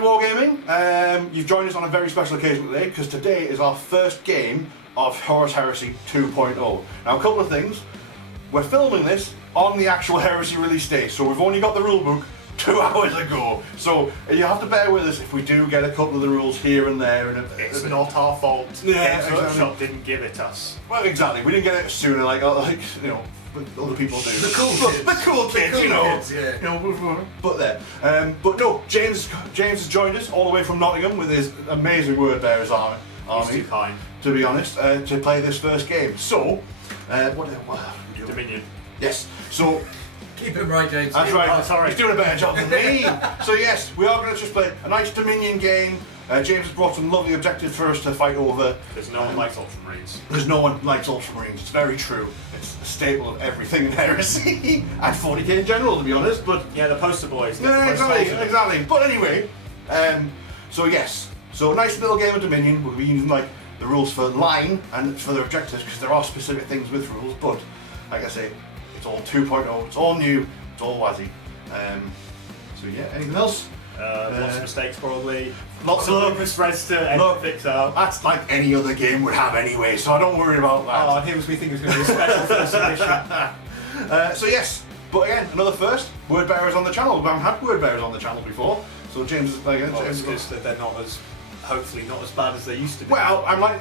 to Wargaming. You've joined us on a very special occasion today because today is our first game of Horus Heresy 2.0. Now, a couple of things. We're filming this on the actual Heresy release day, so we've only got the rulebook 2 hours ago. So you have to bear with us if we do get a couple of the rules here and there. And it's not our fault. Yeah, Games exactly. Workshop didn't give it us. Well, exactly. We didn't get it sooner, like you know, other people do. The cool kids. The cool kids, you know. Kids, yeah. You know, but there. But no, James has joined us all the way from Nottingham with his amazing word bearers army. He's too kind. To be honest, to play this first game. So, what are we doing? Dominion. Yes. So. Keep him right, James. That's right. Oh, sorry. He's doing a better job than me. So yes, we are going to just play a nice Dominion game. James has brought some lovely objectives for us to fight over. Because no one likes Ultramarines. Because no one likes Ultramarines. It's very true. It's a staple of everything in Heresy. And 40k in general, to be honest. But yeah, the poster boys. yeah, exactly. But anyway, so yes. So a nice little game of Dominion. We'll be using like the rules for line and for the objectives because there are specific things with rules. But like I say, it's all 2.0, it's all new, it's all wazzy. So yeah, anything else? Lots of mistakes probably. Lots of of misreads to fix up. That's like any other game would have anyway, so I don't worry about that. Oh, here was me thinking it was going to be a special first edition. So yes, but again, another first, word bearers on the channel. We haven't had word bearers on the channel before, so James is like, Because they're not as, hopefully not as bad as they used to be. well, I'm like,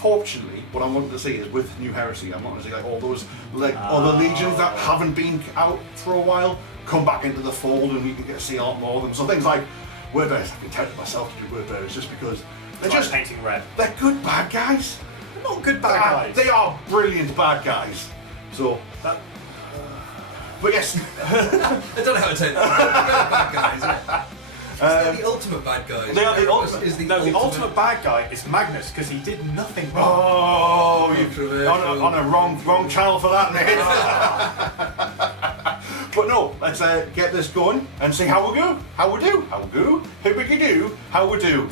fortunately, what I'm wanting to see is with New Heresy, I'm wanting to see like all those like other legions that haven't been out for a while come back into the fold, and we can get to see a lot more of them. So things like word bearers, I've been tempted myself to do word bearers just because they're just painting red. they're good bad guys. They're not good bad guys. They are brilliant bad guys. So That, but yes. I don't know how to take that. Bad guys, isn't it? They're the ultimate bad guys. they are the ultimate. Is the ultimate bad guy is Magnus because he did nothing wrong. Oh, you're Controversial. on a wrong channel for that, mate. But no, let's get this going and see how we go. How we do. Here we do. How we do.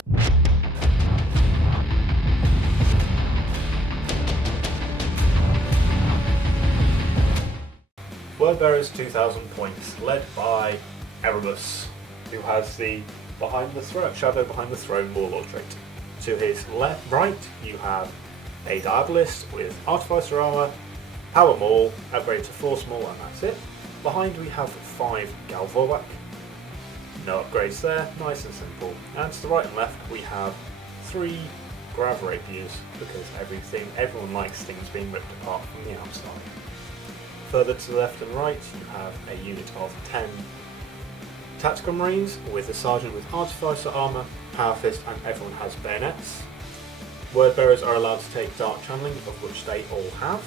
Word bearers 2,000 points, led by Erebus, who has the shadow behind the throne warlord trait. To his right, you have a Diabolist with Artificer armor, Power Maul, upgrade to Force Maul, and that's it. Behind we have 5 Galvorback. No upgrades there, nice and simple. And to the right and left we have 3 Grav Rapiers, because everyone likes things being ripped apart from the outside. Further to the left and right, you have a unit of 10 Tactical Marines with a Sergeant with Artificer Armour, Power Fist, and everyone has bayonets. Word bearers are allowed to take Dark Channeling, of which they all have.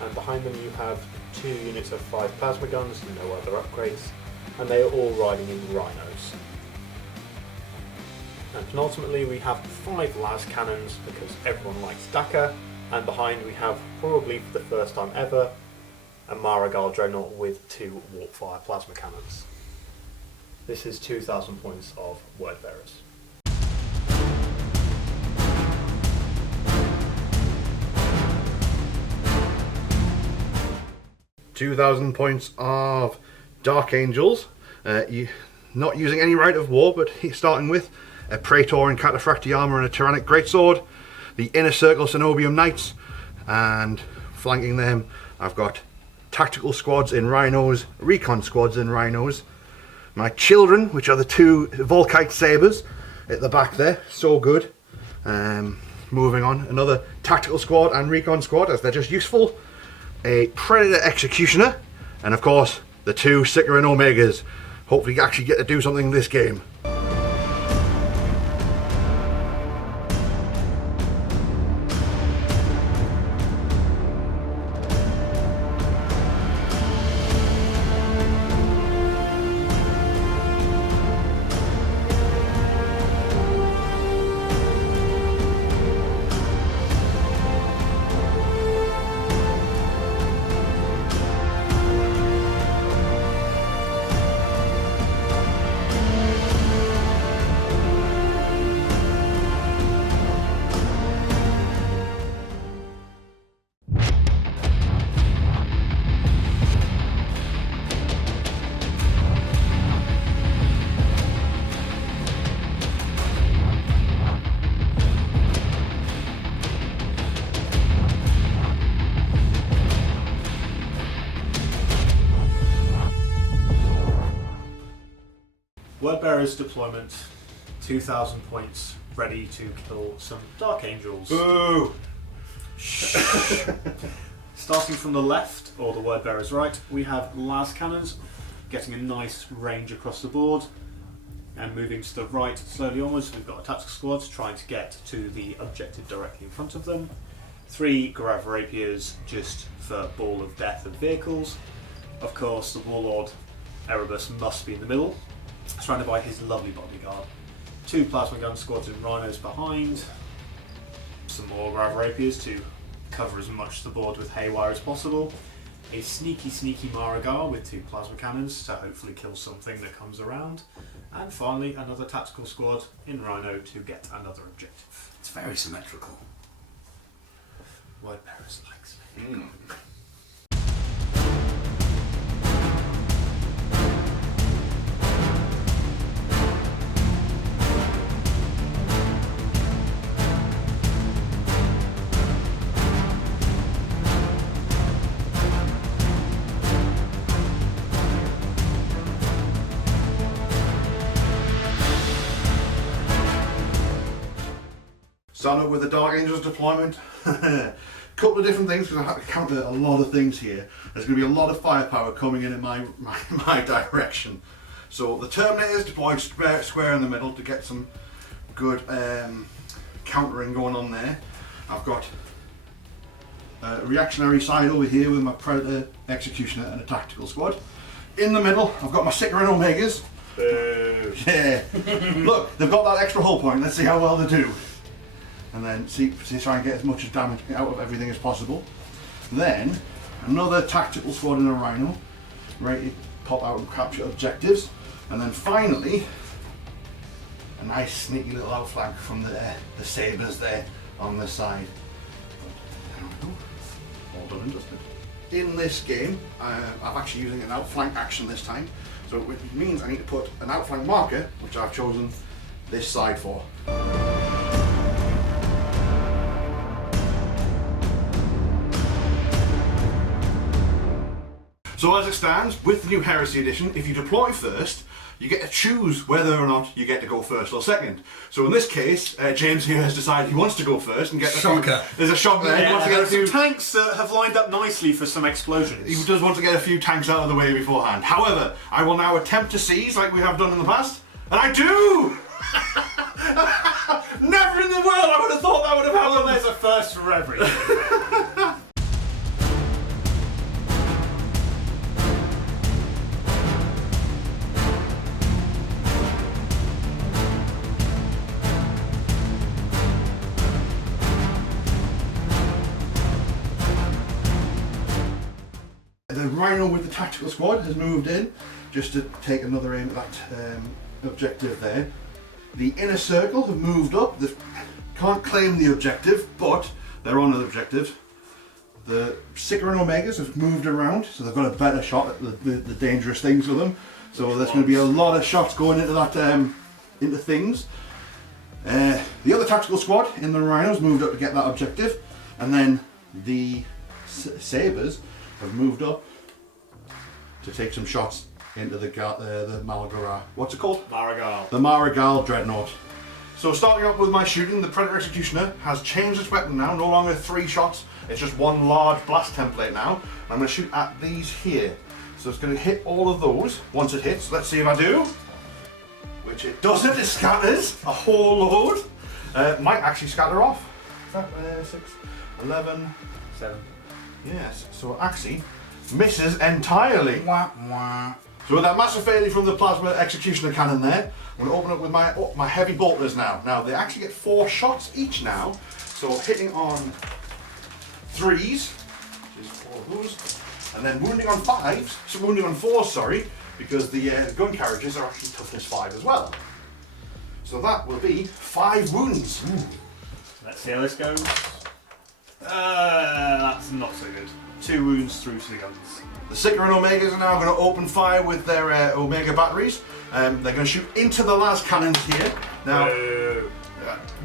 And behind them you have 2 units of 5 Plasma Guns, no other upgrades, and they are all riding in Rhinos. And penultimately we have 5 Las Cannons, because everyone likes Dakar, and behind we have, probably for the first time ever, a Marigal Dreadnought with 2 Warpfire Plasma Cannons. This is 2,000 points of word bearers. £2,000 points of Dark Angels. Not using any Rite of War, but starting with a Praetorian Cataphractii armor and a Tyrannic Greatsword. The Inner Circle Cenobium Knights, and flanking them I've got Tactical Squads in Rhinos, Recon Squads in Rhinos. My children, which are the 2 Volkite Sabres at the back there, so good. Moving on, another Tactical Squad and Recon Squad, as they're just useful. A Predator Executioner, and of course the 2 Sicaran Omegas. Hopefully actually get to do something in this game. Wordbearer's deployment, 2,000 points, ready to kill some Dark Angels. Boo! Starting from the left, or the Wordbearer's right, we have las cannons, getting a nice range across the board. And moving to the right, slowly onwards, we've got a tactical squad trying to get to the objective directly in front of them. 3 Grav Rapiers, just for ball of death of vehicles. Of course, the Warlord Erebus must be in the middle, surrounded by his lovely bodyguard. 2 Plasma Gun Squads and Rhinos behind. Some more Grav Rapiers to cover as much of the board with haywire as possible. A sneaky Maragar with 2 Plasma Cannons to hopefully kill something that comes around. And finally, another tactical squad in Rhino to get another objective. It's very symmetrical. Wordbearers likes me. Starting with the Dark Angels deployment. Couple of different things, because I have to counter a lot of things here. There's going to be a lot of firepower coming in my direction. So the Terminator's deployed square in the middle to get some good countering going on there. I've got a reactionary side over here with my Predator, Executioner and a tactical squad. In the middle, I've got my Seeker and Omegas. Yeah. Look, they've got that extra hull point. Let's see how well they do. And then try and get as much damage out of everything as possible. Then another tactical squad in a Rhino, ready to pop out and capture objectives. And then finally, a nice sneaky little outflank from the Sabres there on the side. There we go. All done and dusted. In this game, I'm actually using an outflank action this time. So it means I need to put an outflank marker, which I've chosen this side for. So as it stands, with the new Heresy edition, if you deploy first, you get to choose whether or not you get to go first or second. So in this case, James here has decided he wants to go first and get there's a shock there. Yeah, he wants to get a few tanks that have lined up nicely for some explosions. He does want to get a few tanks out of the way beforehand. However, I will now attempt to seize like we have done in the past, and I do! Never in the world I would have thought that would have happened. Well, there's a first for everything. The Rhino with the tactical squad has moved in just to take another aim at that objective there. The inner circle have moved up. They can't claim the objective, but they're on the objective. The Seeker and Omegas have moved around, so they've got a better shot at the dangerous things with them. So there's going to be a lot of shots going into that into things. The other tactical squad in the Rhinos moved up to get that objective, and then the Sabres have moved up to take some shots into the Malagara. What's it called? Maragal. The Maragal Dreadnought. So starting up with my shooting, the Predator Executioner has changed its weapon now, no longer 3 shots, it's just 1 large blast template now. I'm going to shoot at these here. So it's going to hit all of those once it hits. Let's see if I do. Which it doesn't, it scatters a whole load. Might actually scatter off. Is that 6, 11, 7. yes, so it actually misses entirely. Wah, wah. So with that massive failure from the Plasma Executioner cannon there, I'm going to open up with my heavy bolters now. Now they actually get 4 shots each now, so hitting on 3s, which is 4 of those, and then wounding on 5s, so wounding on 4s, sorry, because the gun carriages are actually toughness 5 as well. So that will be 5 wounds. Ooh. Let's see how this goes. That's not so good. 2 wounds through to the guns. The Seeker and Omegas are now going to open fire with their Omega batteries. They're going to shoot into the las cannons here. Now,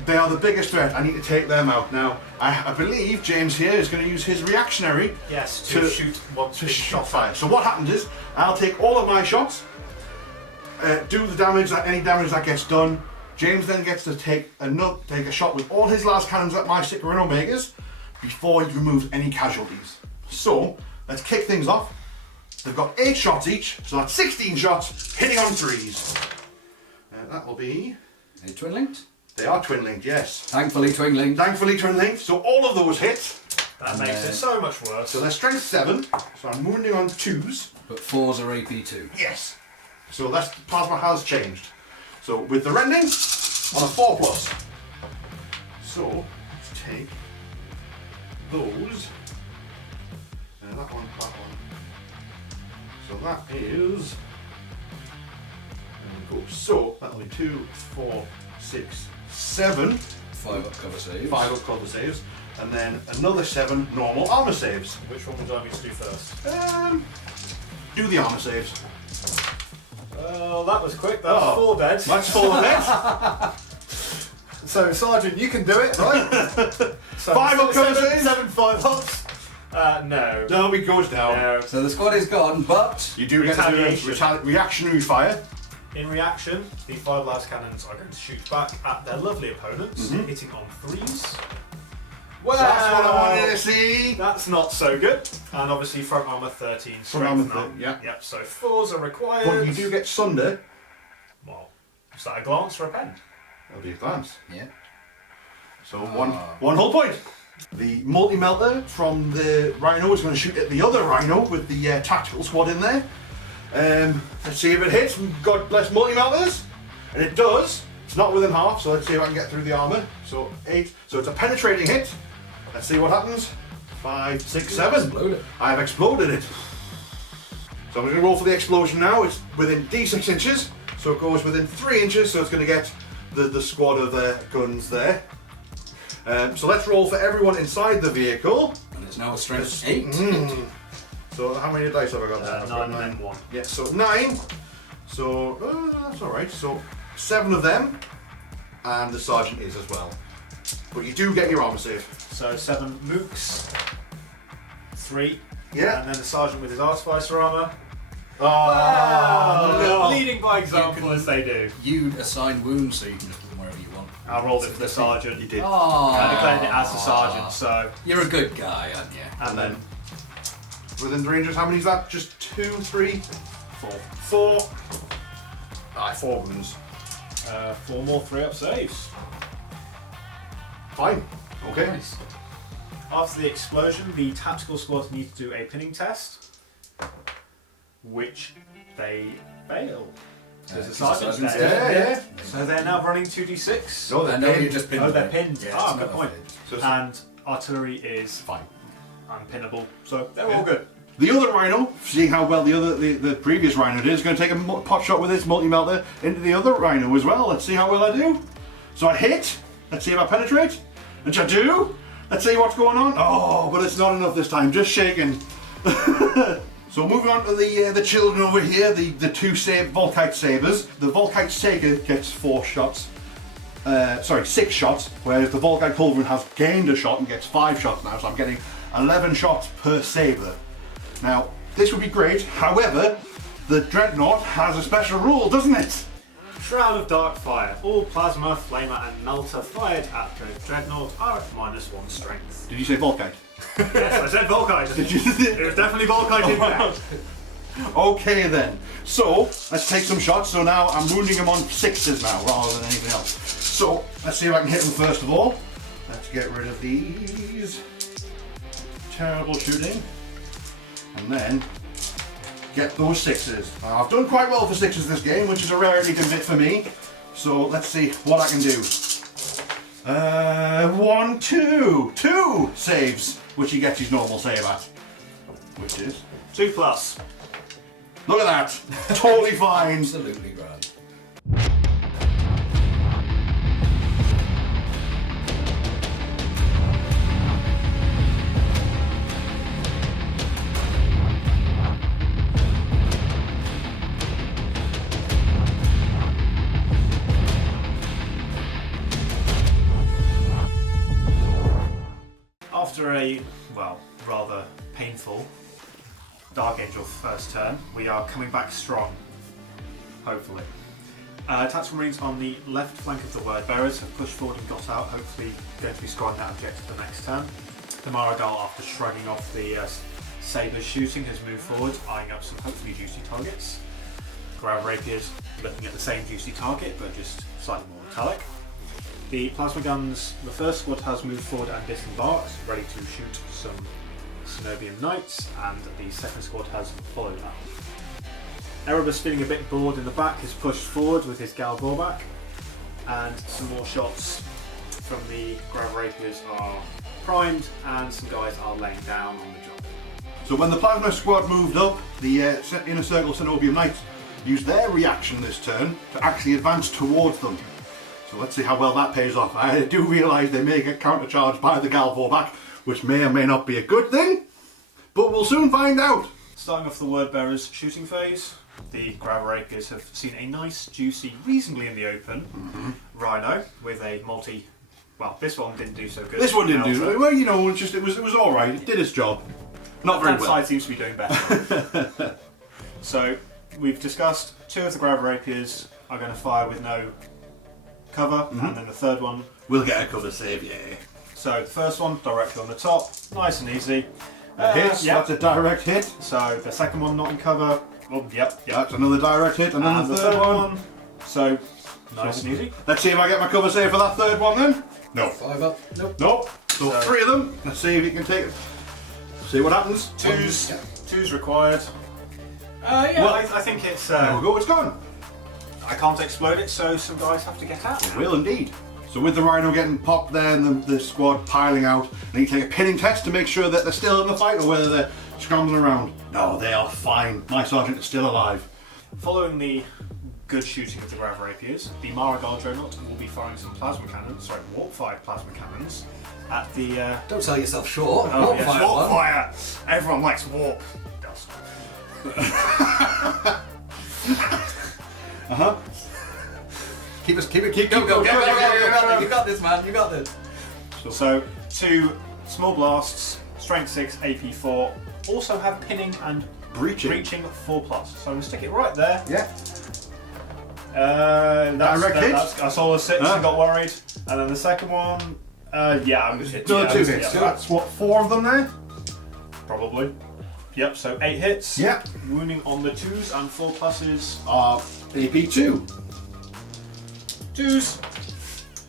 they are the biggest threat. I need to take them out. Now, I believe James here is going to use his reactionary Yes, to shoot once to big shot shot fire. So what happens is, I'll take all of my shots, do the damage, any damage that gets done. James then gets to take a shot with all his last cannons at my Sticker and Omegas before he removes any casualties. So, let's kick things off. They've got 8 shots each, so that's 16 shots, hitting on 3s. That will be... Are you twin linked? They are twin linked, yes. Thankfully twin linked. Thankfully twin linked, so all of those hit. That makes it so much worse. So they're strength 7, so I'm wounding on 2s. But 4s are AP2. Yes. So that's plasma has changed. So with the rending, on a 4+. So let's take those. That one. So that is. So that'll be 2, 4, 6, 7. 5 up cover saves. 5 up cover saves. And then another 7 normal armor saves. Which one would you like me to do first? Do the armor saves. Well, that was quick. That's 4 dead. That's 4 dead. So, Sergeant, you can do it, right? So 5 up cover saves. 7 5 ups. No. No, he goes down. No. So the squad is gone, but You do get to do Retaliation. reactionary fire. In reaction, the 5 last cannons are going to shoot back at their lovely opponents, hitting on 3s. Well, That's what I wanted to see. That's not so good. And obviously front armor 13 strength armor now. 13, yeah. Yep, so 4s are required. But you do get sunder. Well, is that a glance or a pen? That'll be a glance. yeah. So one whole point. The multi-melter from the Rhino is going to shoot at the other Rhino with the tactical squad in there. Let's see if it hits. God bless multi-melters. And it does. It's not within half, so let's see if I can get through the armour. So 8. So it's a penetrating hit. Let's see what happens. 5, 6, 7. Exploded. I have exploded it. So I'm going to roll for the explosion now. It's within D6 inches. So it goes within 3 inches, so it's going to get the squad of guns there. So let's roll for everyone inside the vehicle. And it's now a strength 8. So how many dice have I got there? I've got 9 and then 1. Yeah, so 9. So that's alright. So 7 of them. And the sergeant is as well. But you do get your armor save. So 7 mooks, 3. Yeah. And then the sergeant with his artificer armor. Oh, no. Leading by example as they do. You assign wounds, so you can just put them wherever you want. I rolled it for the sergeant. You did. I declared it as the sergeant, so. You're a good guy, aren't you? And then Within the ranges, how many is that? Just 2, 3, 4. 4. 4 wounds. 4 more 3-up saves. Fine. Okay. Nice. After the explosion, the tactical squad need to do a pinning test, which they fail. Because the sergeant's sergeant's dead. Yeah. So they're now running 2d6. No, And now you just pinned Oh, they're them. pinned. Yeah, Ah, it's good not point. a So And artillery is fine. unpinnable, so they're all good. The other Rhino, seeing how well the previous Rhino did, is going to take a pot shot with its multi-melter into the other Rhino as well. Let's see how well I do. So I hit. Let's see if I penetrate. Which I do. Let's see what's going on. Oh, but it's not enough this time. Just shaking. So moving on to the children over here, the 2 Volkite Sabers. The Volkite Saber gets 4 shots. 6 shots, whereas the Volkite Culverin has gained a shot and gets 5 shots now, so I'm getting 11 shots per Saber. Now, this would be great, however, the Dreadnought has a special rule, doesn't it? Shroud of Dark Fire. All plasma, flamer, and melter fired at the Dreadnought are at -1 strength. Did you say Volkite? Yes, I said Volkite. It was definitely Volkite in there. Okay then. So, let's take some shots. So now I'm wounding him on 6s now, rather than anything else. So, let's see if I can hit him first of all. Let's get rid of these. Terrible shooting. And then get those 6s. I've done quite well for 6s this game, which is a rarity to bit for me. So let's see what I can do. 1, 2. 2 saves, which he gets his normal save at. Which is 2+. look at that. Totally fine. Absolutely grand. After a, well, rather painful Dark Angel first turn, we are coming back strong. Hopefully. Tactical Marines on the left flank of the word bearers have pushed forward and got out, hopefully going to be scoring that objective the next turn. The Maragal, after shrugging off the sabres shooting, has moved forward, eyeing up some hopefully juicy targets. Grav Rapiers looking at the same juicy target, but just slightly more metallic. The plasma guns, the first squad has moved forward and disembarked, ready to shoot some Cenobian Knights, and the second squad has followed that. Erebus, feeling a bit bored in the back, has pushed forward with his Gal Gorbak, and some more shots from the Grav Rapiers are primed, and some guys are laying down on the job. So when the Plasma squad moved up, the Inner Circle Cenobian Knights used their reaction this turn to actually advance towards them. So let's see how well that pays off. I do realise they may get countercharged by the Gal Gorbak, which may or may not be a good thing, but we'll soon find out. Starting off the word bearers shooting phase, the Grav Rapiers have seen a nice, juicy, reasonably in the open Rhino with a multi. Well, this one didn't do so good. This one didn't do well. You know, it was all right. It did its job. Not very that well. side seems to be doing better. So we've discussed 2 of the Grav Rapiers are going to fire with no cover, and then the third one. We'll get a cover save, yeah. So the first one directly on the top, nice and easy. Hits. Yep. That's a direct hit. So the second one not in cover. Oh, yep. That's another direct hit, and then And the third one. So nice and easy. Let's see if I get my cover save for that third one then. No. 5 up. Nope. Nope. So 3 of them. Let's see if you can take it. See what happens. Two's required. Yeah, Well, I think it's. There we go. It's gone. I can't explode it, so some guys have to get out. It will indeed. So with the Rhino getting popped there and the squad piling out, I need to take a pinning test to make sure that they're still in the fight or whether they're scrambling around. No, they are fine. My sergeant is still alive. Following the good shooting of the Grav Rapiers, the Maragal Dreadnought will be firing some warp-fired plasma cannons at the. Don't sell yourself short. Oh, Warp yes, fire warp one. fire! Everyone likes warp. Dust. Keep go. You got this, man. You got this. So 2 small blasts, strength 6, AP4, also have pinning and Breaching. 4+. So I'm going to stick it right there. Yeah. Direct hit? I saw the 6 and got worried. And then the second one, yeah, I'm just hit. Another 2 hits. So that's what, 4 of them there? Probably. Yep, so 8 hits. Yeah. Wounding on the 2s and 4+. AP2. 2s.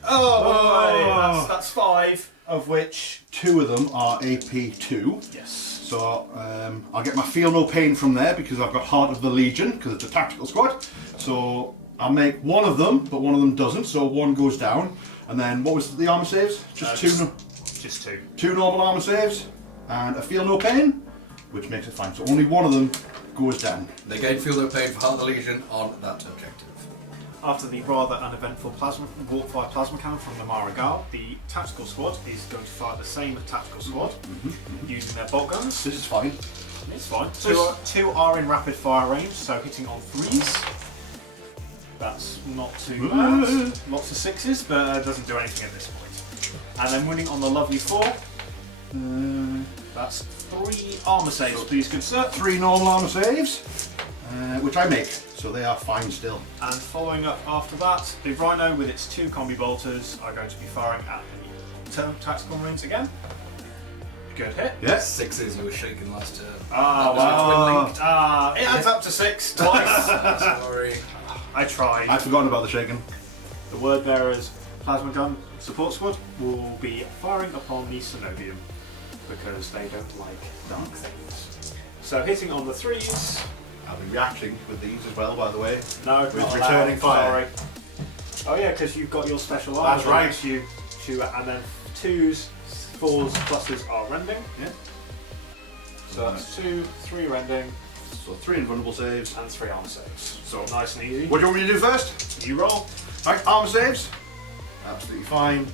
Oh, boy. That's 5, of which 2 of them are AP2. yes. So I'll get my feel no pain from there because I've got Heart of the Legion because it's a tactical squad. So I'll make 1 of them, but 1 of them doesn't. So 1 goes down. And then what was the armor saves? Just 2. Just 2. 2 normal armor saves and a feel no pain, which makes it fine. So only 1 of them goes down. They gain feel no pain for Heart of the Legion on that objective. After the rather uneventful warp-fire plasma cannon from the Maragal, the tactical squad is going to fire the same tactical squad using their bolt guns. This is fine. It's fine. 2 are in rapid fire range, so hitting on 3s. That's not too bad. Lots of 6s, but it doesn't do anything at this point. And then winning on the lovely 4. That's 3 armor saves, please, good sir. 3 normal armor saves, which I make. So they are fine still. And following up after that, the Rhino with its 2 combi bolters are going to be firing at the tactical marines again. Good hit. Yes. 6s you were shaking last turn. Wow. It adds up to 6 twice. Sorry. I tried. I'd forgotten about the shaking. The Word Bearers plasma gun support squad will be firing upon the Cenobium because they don't like dark things. So hitting on the 3s. I'll be reacting with these as well, by the way. No, With not returning allowed, fire. sorry. Oh yeah, because you've got your special arms. That's right. Makes you shoot, and then 2s, 4s, pluses are rending. Yeah. So that's 2, 3 rending, So 3 invulnerable saves. and 3 armor saves. So nice and easy. What do you want me to do first? You roll. Right, armor saves. Absolutely fine.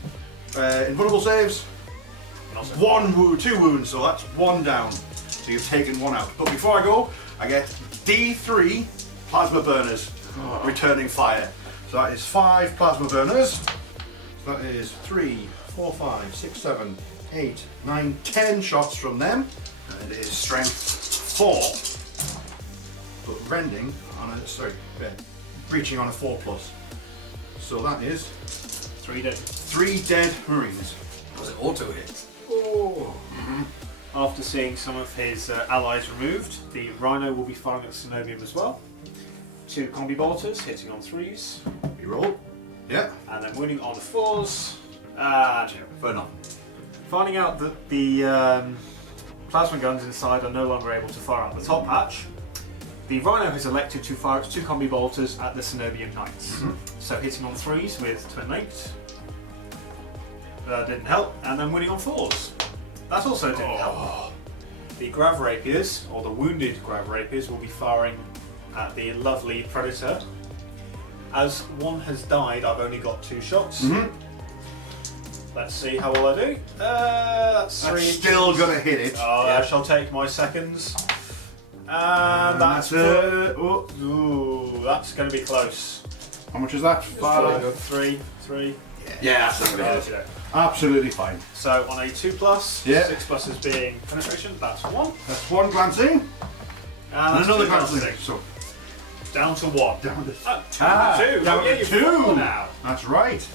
Invulnerable saves. And also 2 wounds, so that's 1 down. So you've taken 1 out. But before I go, I get D3 plasma burners returning fire. So that is 5 plasma burners. So that is 3, 4, 5, 6, 7, 8, 9, 10 shots from them. And it is strength 4. But rending on a breaching on a 4+. So that is 3 dead. 3 dead Marines. Was it auto hit? Oh. After seeing some of his allies removed, the Rhino will be firing at Synovium as well. 2 combi bolters hitting on 3s, Reroll. Yeah. and then winning on 4s. And 0. For nothing. Finding out that the plasma guns inside are no longer able to fire out the top hatch, the Rhino has elected to fire its 2 combi bolters at the Synovium Knights. So hitting on 3s with twin linked. That didn't help, and then winning on 4s. That also didn't help. The Grav Rapiers, or the wounded Grav Rapiers, will be firing at the lovely Predator. As one has died, I've only got 2 shots. Let's see how well I do. That's 3 inches. Still gonna hit it. I shall take my seconds. And that's ooh, that's going to be close. How much is that? 5. 3. Yeah, that's gonna hit it. Okay. Absolutely fine. So on a 2+, Yeah. 6+ is being penetration, that's 1. That's 1 glancing. And And that's another 2 glancing. So down to 1. down to 2. down Oh, yeah, to you've 2 4 now. That's right.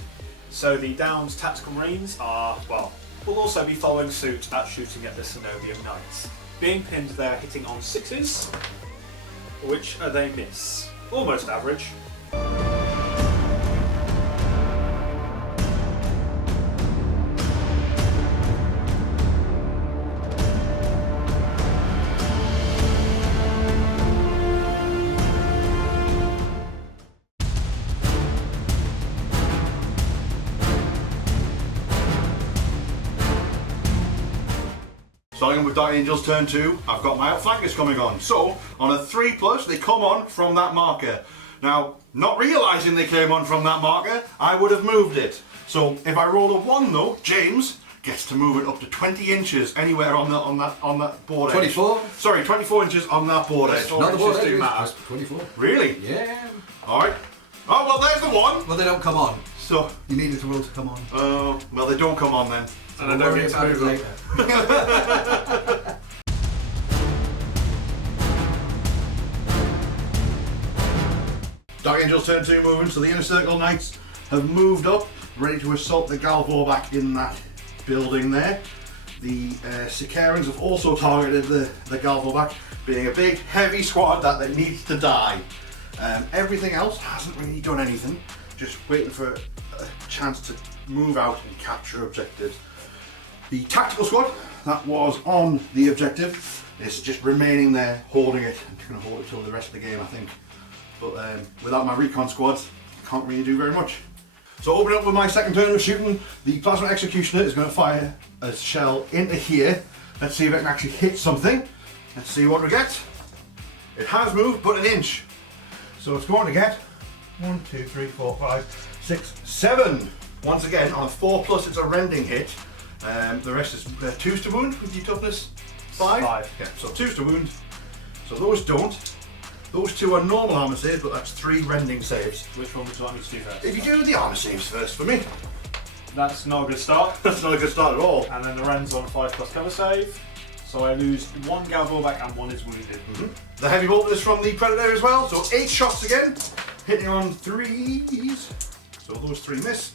So the Downs Tactical Marines are, well, will also be following suit at shooting at the Synovium Knights. Being pinned there, hitting on 6s, which they miss. Almost average. Starting with Dark Angels turn 2, I've got my outflankers coming on. So, on a 3+, they come on from that marker. Now, not realising they came on from that marker, I would have moved it. So, if I roll a 1 though, James gets to move it up to 20 inches anywhere on that board edge. 24? Sorry, 24 inches on that board edge. Not the board inches do edge, matter. it's 24. Really? Yeah. Alright. Oh, well, there's the 1. Well, they don't come on. So, You needed to roll to come on. well, they don't come on then. And I don't Worry get to about it move them. later. Dark Angels turn 2 moving, so the Inner Circle Knights have moved up, ready to assault the Galvor back in that building there. The Sicarans have also targeted the Galvor back, being a big, heavy squad that needs to die. Everything else hasn't really done anything, just waiting for a chance to move out and capture objectives. The tactical squad that was on the objective is just remaining there, holding it. I'm just going to hold it till the rest of the game, I think. But without my recon squads, I can't really do very much. So opening up with my second turn of shooting, the Plasma Executioner is going to fire a shell into here. Let's see if it can actually hit something. Let's see what we get. It has moved, but an inch. So it's going to get 1, 2, 3, 4, 5, 6, 7. Once again, on a 4+, it's a rending hit. The rest is 2s to wound with your toughness 5. 5. Yeah, so 2s to wound. So those don't. Those 2 are normal armor saves, but that's 3 rending saves. Which one would you like me to do first? If you do the armor saves first for me, That's not a good start. that's not a good start at all. And then the Ren's on 5+ cover save. So I lose 1 Galvor back and 1 is wounded. The heavy bolt is from the Predator as well, so 8 shots again, hitting on 3s. So those 3 miss.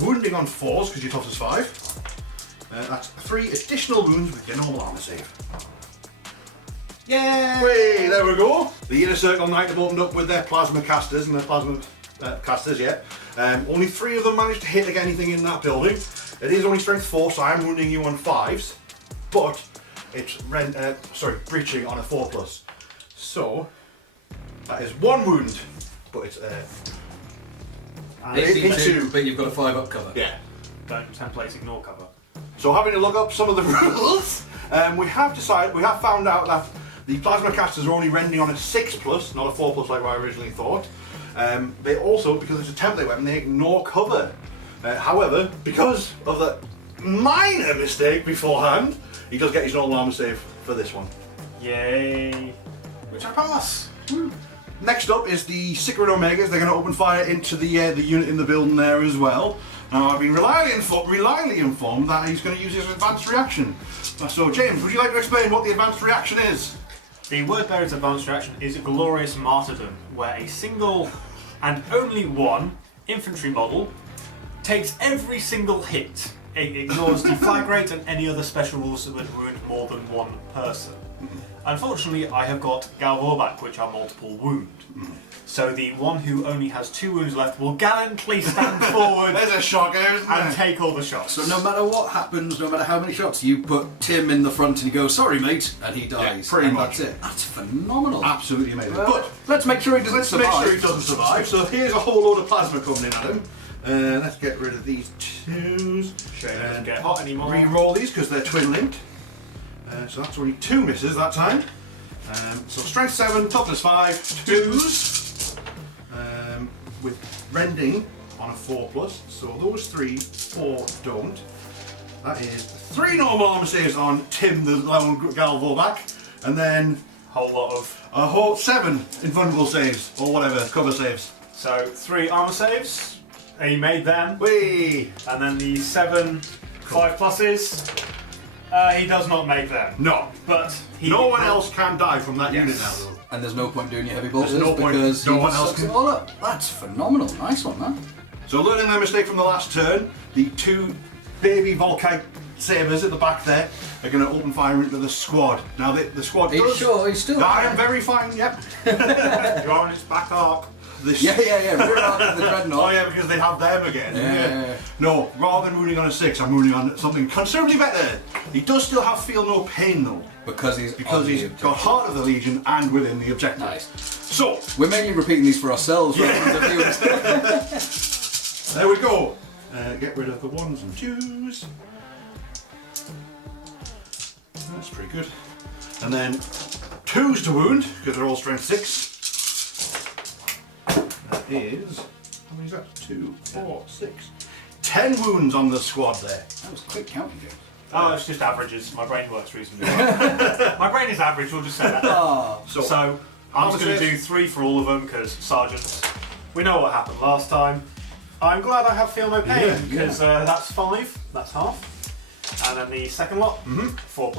Wounding on 4s because your toughness 5. That's 3 additional wounds with your normal armor save. Yeah. Way, there we go. The Inner Circle Knight have opened up with their plasma casters and their plasma casters, yeah. Only 3 of them managed to hit anything in that building. It is only strength 4, so I am wounding you on 5s, but it's breaching on a 4+. So that is 1 wound, but it's And AC2, but you've got a 5 up cover. yeah. don't templates ignore cover. So having to look up some of the rules, we have found out that the plasma casters are only rending on a 6+, not a 4+ like I originally thought. They also, because it's a template weapon, they ignore cover. However, because of the minor mistake beforehand, he does get his normal armor save for this one. Yay. Which I pass. Next up is the Sicaran Omegas. They're going to open fire into the unit in the building there as well. Now I've been reliably informed that he's going to use his advanced reaction. So James, would you like to explain what the advanced reaction is? The Word Bearer's advanced reaction is Glorious Martyrdom, where a single and only one infantry model takes every single hit. It ignores deflag rate and any other special rules that would wound more than one person. Unfortunately, I have got Galvorback, which are multiple wound. So the one who only has 2 wounds left will gallantly stand forward There's a shocker, isn't and there? take all the shots. So no matter what happens, no matter how many shots, you put Tim in the front and you go, sorry mate, and he dies. pretty and much. That's it. That's phenomenal. Absolutely amazing. But But let's make sure he doesn't let's survive. make sure he doesn't survive. So here's a whole load of plasma coming in at him. Let's get rid of these 2s. Shame it doesn't get hot anymore. Re-roll these because they're twin linked. So that's only 2 misses that time. So strength 7, toughness 5, 2s. With rending on a 4+. So those 3, 4 don't. That is 3 normal armor saves on Tim the lone Galvorback, and then Whole lot of. a whole 7 invulnerable saves or whatever cover saves. So 3 armor saves. He made them. Whee! And then the 7 5+s. He does not make them. No. But he. No one else can die from that unit now, though. And there's no point doing your heavy bolters There's no point, because no he one just else sucks can. it all up. That's phenomenal. Nice one, man. So learning their mistake from the last turn, the 2 baby Volkite sabers at the back there are going to open fire into the squad. Now the squad Are you does. sure? He's still. I am very fine. Yep. You're on its back arc. This. Yeah. Rear arc of the dreadnought. Oh yeah, because they have them again. Yeah. No, rather than wounding on a 6, I'm wounding on something considerably better. He does still have feel no pain though, Because he's because on the he's objective. got Heart of the Legion and within the objective. Nice. So We're mainly repeating these for ourselves rather than the viewers. there we go. Get rid of the 1s and 2s. That's pretty good. And then 2s to wound because they're all strength 6. That is, how many is that? 2, 4, 6. 10 wounds on the squad there. That was quick counting, James. Oh, it's just averages. My brain works reasonably well. My brain is average, we'll just say that. Ah, So I'm just going to do 3 for all of them because sergeants. We know what happened last time. I'm glad I have feel no pain Yeah, because that's 5. That's half. And then the second lot, 4+.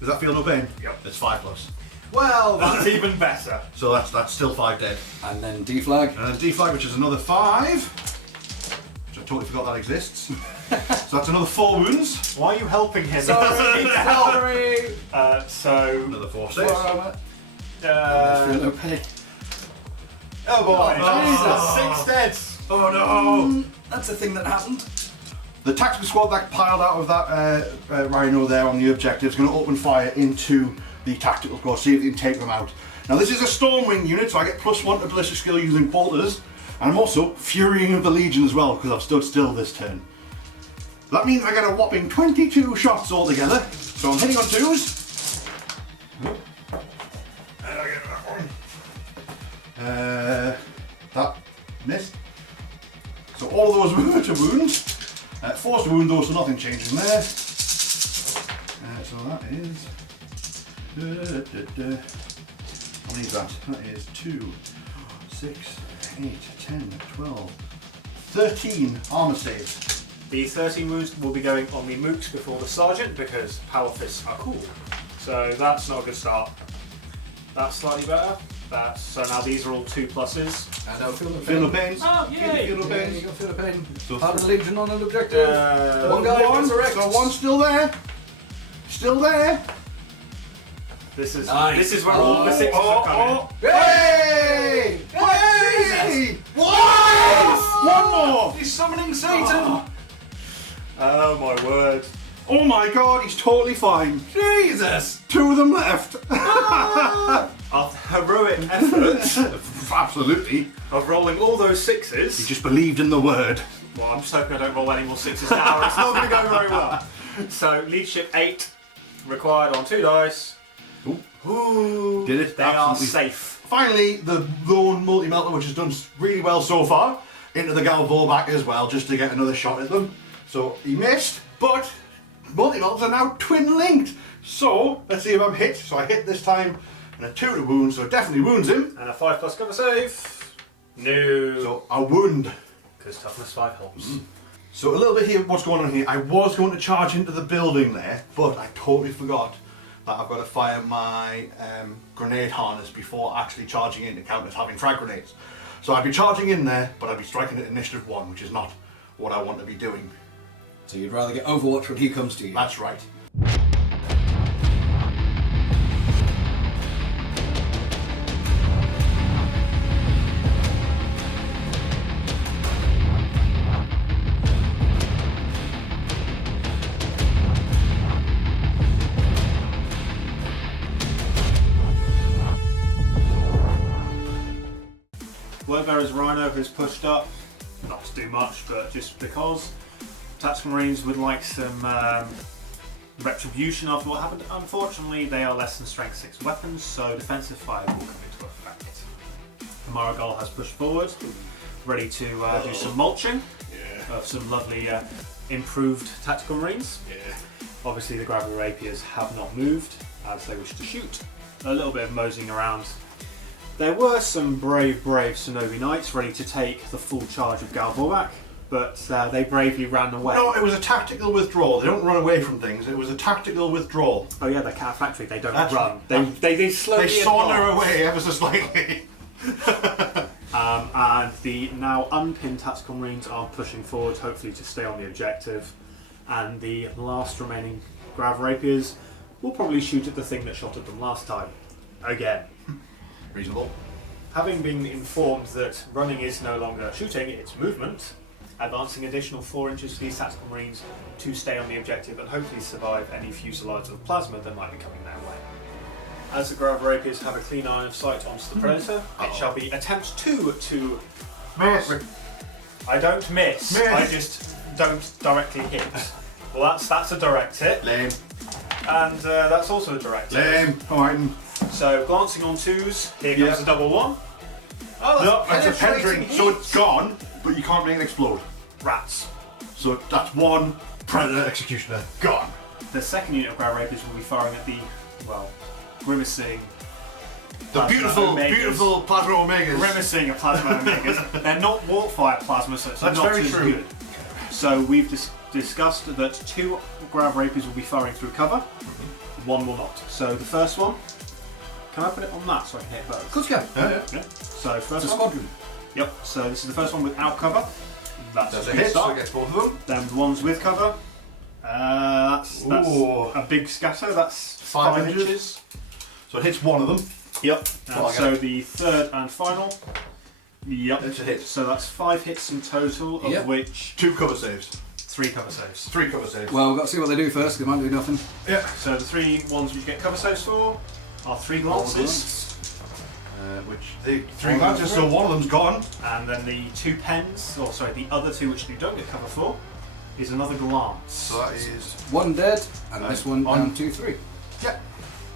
Does that feel no pain? Yep. It's 5+. Well, that's even better. So that's still 5 dead. and then D-flag. And then D-flag, which is another 5. Which I totally forgot that exists. So that's another 4 wounds. Why are you helping him? Sorry, sorry. So, Another 4 saves. Feel no pain. oh boy, Oh. 6 deads. Oh no! That's a thing that happened. The tactical squad that piled out of that rhino there on the objective is going to open fire into the tactical squad, see if they can take them out. Now this is a Stormwing unit, so I get +1 to ballistic skill using bolters, and I'm also Furying of the Legion as well, because I've stood still this turn. That means I get a whopping 22 shots altogether, so I'm hitting on 2s. And I get that one. That missed. So all those were to wound. Forced to wound though, so nothing changing there. So that is... how many is that? That is 2, 6, 8, 10, 12, 13 armor saves. The 13 wounds will be going on the mooks before the sergeant because power fists are cool. So that's not a good start. That's slightly better. So now these are all 2+s. I know, feel no pain. Feel no pain? Oh, yay! Feel no Yeah, pain? you got feel no pain. So Part of the Legion on an objective. One guy one, resurrects. so one's still there. Still there. This is Nice. this is where all the 6s are coming. Hey! Hey! What? One more! He's summoning Satan. Oh my word. Oh my god, he's totally fine. Jesus. 2 of them left. Our heroic effort Absolutely. of rolling all those He 6s. just believed in the word. Well, I'm just hoping I don't roll any more 6s now. It's not going to go very well. So leadership 8 required on 2 dice. Ooh, Did it? They are Absolutely. safe. Finally, the lone multi-melter, which has done really well so far, into the Galvorback as well, just to get another shot at them. So he missed, but multi-melters are now twin-linked. So let's see if I'm hit. So I hit this time, and a 2 to wound, so it definitely wounds him. And a 5+ cover save. No. So a wound. Because toughness 5 helps. So a little bit here, what's going on here. I was going to charge into the building there, but I totally forgot that I've got to fire my grenade harness before actually charging in to count as having frag grenades. So I'd be charging in there, but I'd be striking at initiative 1, which is not what I want to be doing. So you'd rather get Overwatch when he comes to you? That's right. Wordbearer's Rhino has pushed up, not to do much, but just because. Tactical Marines would like some retribution after what happened. Unfortunately, they are less than strength 6 weapons, so defensive fire will come into effect. The Marigal has pushed forward, ready to do some mulching of some lovely improved Tactical Marines. Obviously, the Gravity Rapiers have not moved as they wish to shoot. A little bit of moseying around. There were some brave Shinobi Knights ready to take the full charge of Galvorback, but they bravely ran away. No, it was a tactical withdrawal. They don't run away from things. It was a tactical withdrawal. Oh yeah, they're counterfactory. They don't That's run. right. They slowly They saunter advance. away ever so slightly. And the now unpinned Tactical Marines are pushing forward, hopefully to stay on the objective. And the last remaining Grav Rapiers will probably shoot at the thing that shot at them last time. Again. Reasonable. Having been informed that running is no longer shooting, it's movement, advancing additional 4 inches for these Tactical Marines to stay on the objective and hopefully survive any fusillades of plasma that might be coming their way. As the Grav Rapiers have a clean line of sight onto the Predator, it shall be attempt 2 to... Miss. I don't miss, I just don't directly hit. Well, that's a direct hit, Lame. and that's also a direct hit. Lame. Alright. So, glancing on 2s, here comes a double 1. Oh, No, that's it's a penetrating, so it's gone, but you can't make it explode. Rats. So that's 1 Predator Executioner gone. The second unit of Grav Rapiers will be firing at the, well, grimacing. The Plasma beautiful, Omegas. beautiful Plasma Omegas. Grimacing of Plasma Omegas. They're not warp-fire plasma, so it's That's not very as true. good. So we've discussed that 2 Grav Rapiers will be firing through cover, 1 will not. So the first one, can I put it on that so I can hit both? Of course you can. Yeah. Yeah. So first It's a one. squadron. Yep. So this is the first one without cover. That's That's a a good hit, so start. it gets both of them. Then the ones with cover. That's Ooh. a big scatter. That's 5 5 inches. So it hits 1 of them. Yep. Well, I so get the third and final. Yep. It's a hit. So that's 5 hits in total, of Yep. which 2 cover saves. 3 cover saves. 3 cover saves. Well, we've got to see what they do first. They might do nothing. Yeah. So the 3 ones which you get cover saves for are 3 glances, Which the 3 glances, so 1 of them's gone. and then the 2 pens, or sorry, the other 2 which you don't get cover for, is another glance. So that is. 1 dead, and this one on- down 2, 3. Yeah.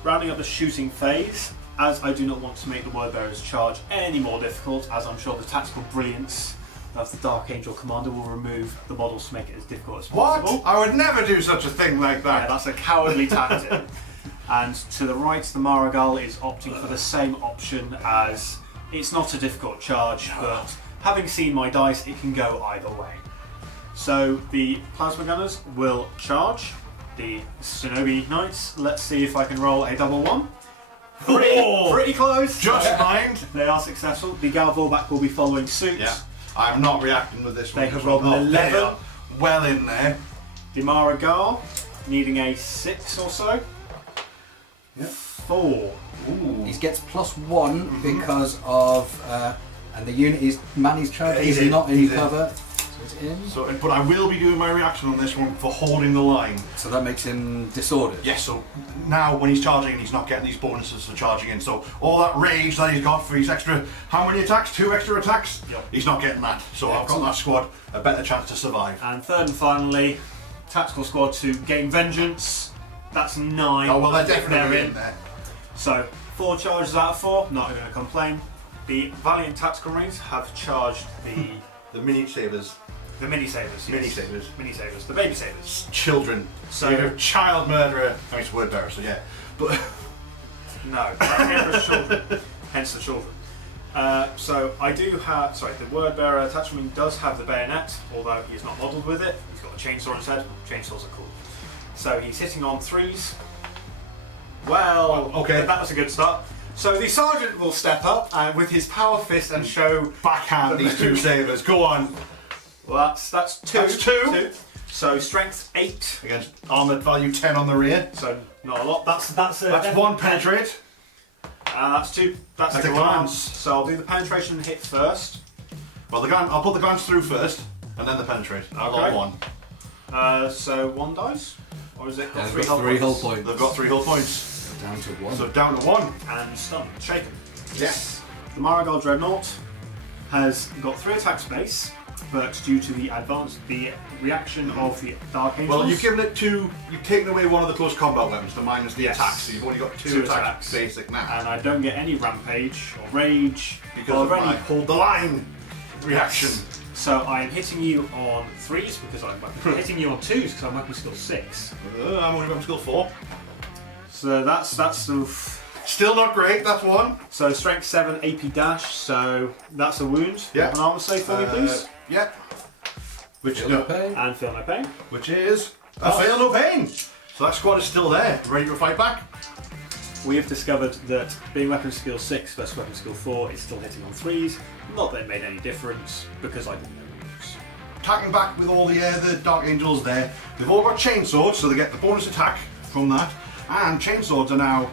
Rounding up the shooting phase, as I do not want to make the Wordbearer's charge any more difficult, as I'm sure the tactical brilliance of the Dark Angel Commander will remove the models to make it as difficult as possible. What? I would never do such a thing like Yeah, that. that's a cowardly tactic. And to the right, the Marigal is opting for the same option, as it's not a difficult charge, but having seen my dice, it can go either way. So the Plasma Gunners will charge. The Shinobi Knights, let's see if I can roll a double 1. Pretty close. Just mind. They are successful. The Galvorback will be following suit. Yeah. I'm not reacting with this one. They have rolled an Oh, they 11. are well in there. The Marigal needing a 6 or so. Yep. 4. He gets +1 because of, and the unit is Manny's charge He's is in, not in he's in. cover, so it's in. So, but I will be doing my reaction on this one for holding the line. So that makes him disordered. Yes, so now when he's charging in, he's not getting these bonuses for charging in. So all that rage that he's got for his extra, how many attacks? 2 extra attacks? Yep. He's not getting that. So I've got that squad a better chance to survive. And third and finally, Tactical Squad to gain vengeance. That's 9. Oh well, they're definitely They're in there. So 4 charges out of 4. Not going to complain. The Valiant Tactical Marines have charged The mini sabers, the mini sabers. mini sabers, Mini sabers. The baby sabers. children. So- You're a child murderer. I mean, it's word bearer, so yeah. But No, that's Emperor's children. Hence the children. So I do have, sorry, the word bearer attachment does have the bayonet, although he's not modelled with it. He's got a chainsaw instead. Chainsaws are cool. So he's hitting on 3s. Well, okay. that was a good start. So the sergeant will step up with his power fist and show Backhand these two sabers. Go on. Well, that's two. That's two. So strength 8 Against armoured value 10 on the rear. So not a lot. That's one penetrate. That's two. That's That's a a glance. glance. So I'll do the penetration hit first. Well, I'll put the glance through first, and then the penetrate. I've got one. So 1 dice, or is it got Yeah, 3 they've got three hull hull points? points. They've got 3 hull points. Down to 1. So down to 1. And stun, shaken. Yes. The Marigold Dreadnought has got 3 attacks base, but due to the reaction of the Dark Angels. Well, you've taken away one of the close combat weapons to minus the Yes. attacks, so you've only got 2 Two attacks attacks. basic now. and I don't get any rampage or rage Because or of my any. hold the line reaction. So I am hitting you on 3s because I'm hitting you on 2s because I'm weapon skill 6. I'm only weapon skill 4. So that's the. Still not great, that's 1. So strength 7 AP dash. So that's a wound. Yeah. An armor save for me, please. Yeah. Which, Feel no pain. And feel no pain. which is a fail no pain. So that squad is still there, ready to fight back. We have discovered that being weapon skill 6 versus weapon skill 4 is still hitting on 3s. Not that it made any difference because I didn't know wounds. Attacking back with all the Dark Angels there. They've all got chainswords, so they get the bonus attack from that. And chainswords are now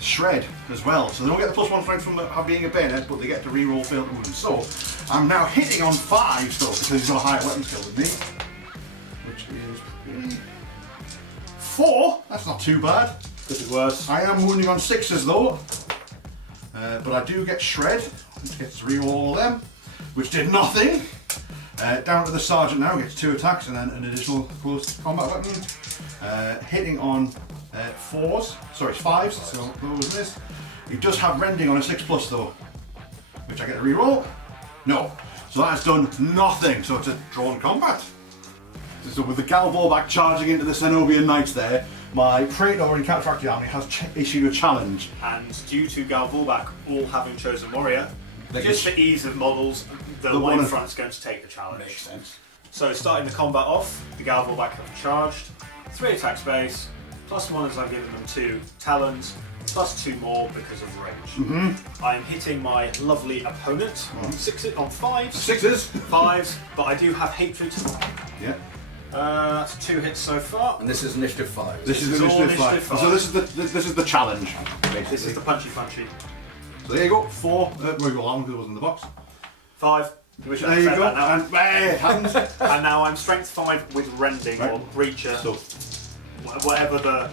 shred as well. So they don't get the +1 strength from being a bayonet, but they get to reroll failed wounds. So I'm now hitting on 5 still because he's got a higher weapon skill than me. Which is 4. That's not too bad. Could be worse. I am wounding on 6s though. But I do get shred, which gets to reroll all of them, which did nothing. Down to the sergeant now, gets 2 attacks and then an additional close combat weapon. Hitting on 5s, so those this. He does have rending on a 6+ though, which I get to reroll. No, so that has done nothing, so it's a drawn combat. So with the Galvorback charging into the Cenobian Knights there, my Praetor in Cataphractii army has issued a challenge. And due to Galvorback all having chosen warrior, They just can- for ease of models, the The one one in in- front is going to take the challenge. Makes sense. So starting the combat off, the Galvorback have charged, 3 attacks base, +1 as I've given them 2 talons, +2 more because of range. I am hitting my lovely opponent on 5s. 6s. 5s, but I do have hatred. Yeah. That's 2 hits so far. And this is initiative 5. This is is all initiative initiative 5. five. So this is the challenge, basically. This is the punchy. So there you go, 4. We'll go on because it was in the box. 5. Wish I There had you said go. that now. And it happens. And now I'm strength 5 with rending Right. or breacher, So whatever the.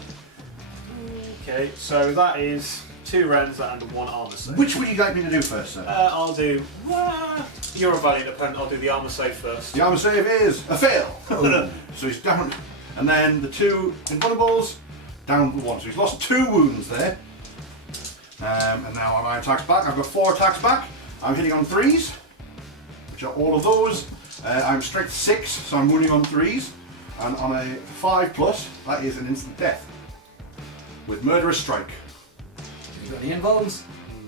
Okay, so that is 2 rends and 1 armor save. which would you like me to do first, sir? I'll do. You're a valiant opponent. I'll do the armor save first. The armor save is a fail. So he's down. And then the 2 invulnerables down to 1. So he's lost 2 wounds there. And now my attacks back. I've got 4 attacks back. I'm hitting on 3s, which are all of those. I'm strength 6, so I'm wounding on 3s. And on a 5+, that is an instant death with murderous strike. Have you got any invulns?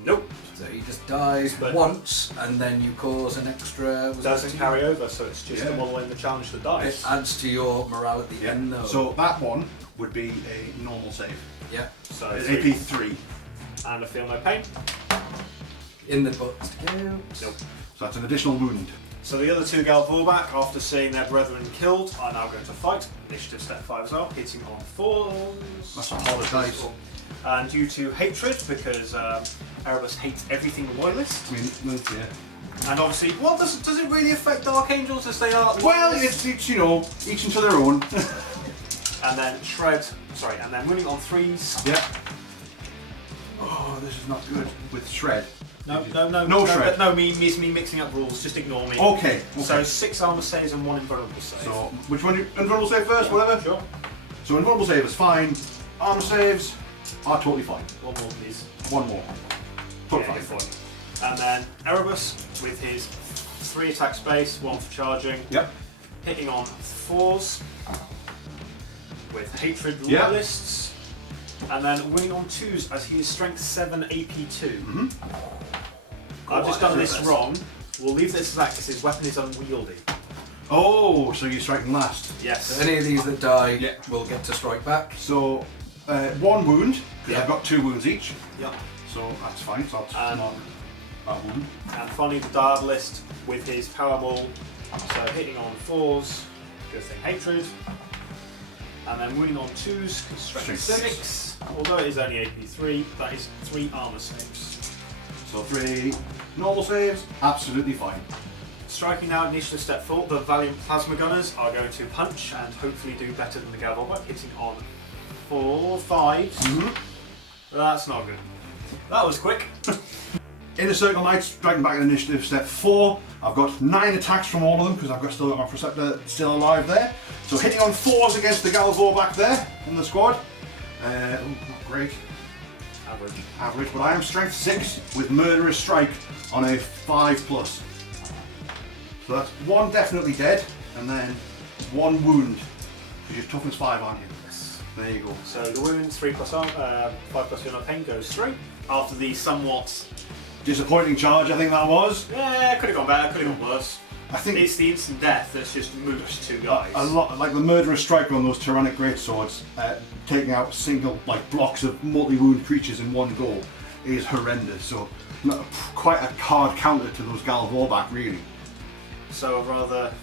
Nope. So he just dies But- once, and then you cause an extra. was it Doesn't 2? carry over, so it's just Yeah. the model in the challenge that dies. It adds to your morale at the end, though. So that one would be a normal save. yeah, So AP 3. and I feel no pain. in the books to go. Nope. So that's an additional wound. So the other 2 Galvorback, after seeing their brethren killed, are now going to fight. Initiative step 5 as well, hitting on 4s. That's a lot of dice. And due to hatred, because Erebus hates everything royalist. I mean, yeah. And obviously, well, does it really affect Dark Angels as they are? Well, royalists? it's you know, each into their own. And then shred. Sorry, and then winning on 3s. Yeah. Oh, this is not good with shred. No shred. No, me mixing up rules. Just ignore me. Okay. So 6 armor saves and 1 invulnerable save. So which one? Invulnerable save first, whatever. Sure. So invulnerable save is fine. Armor saves are totally fine. 1 more, please. 1 more. Totally Yeah, fine. good point. And then Erebus with his 3 attack space, 1 for charging, Yep. hitting on 4s with hatred Yeah. royalists, and then winning on 2s as he is strength 7 AP2. Mm-hmm. I've just Go on, done this Erebus. wrong. We'll leave this as that because his weapon is unwieldy. Oh, so you're striking last. Yes. So any of these that die Yeah. will get to strike back. So 1 wound, because Yeah. I've got 2 wounds each. Yep. So that's fine, so I'll mark that one. And finally the diabolist with his power maul. So hitting on 4s, good thing hatred. And then wounding on 2s, strength Strength 6. Although it is only AP 3, that is 3 armor saves. So 3 normal saves, absolutely fine. Striking now initiative step 4, the Valiant Plasma Gunners are going to punch and hopefully do better than the Gavelbuck, hitting on 4, 5s. That's not good. That was quick. Inner Circle Knights, striking back in initiative step 4. I've got 9 attacks from all of them because I've still got my Preceptor still alive there. So hitting on 4s against the Galvor back there in the squad. Not great. Average, but I am strength 6 with Murderous Strike on a 5+. So that's 1 definitely dead, and then 1 wound. Because you're toughness 5, aren't you? Yes. There you go. So the wound, 3 plus 5 plus 2 pain goes through. After the somewhat... Disappointing charge, I think that was. Yeah, could have gone better, could have gone worse. I think It's the instant death that's just moved 2 guys. a lot, like the Murderous Strike on those Tyrannic Greatswords, taking out single blocks of multi-wound creatures in one go is horrendous. So quite a hard counter to those Galvorback, really. So I'd rather,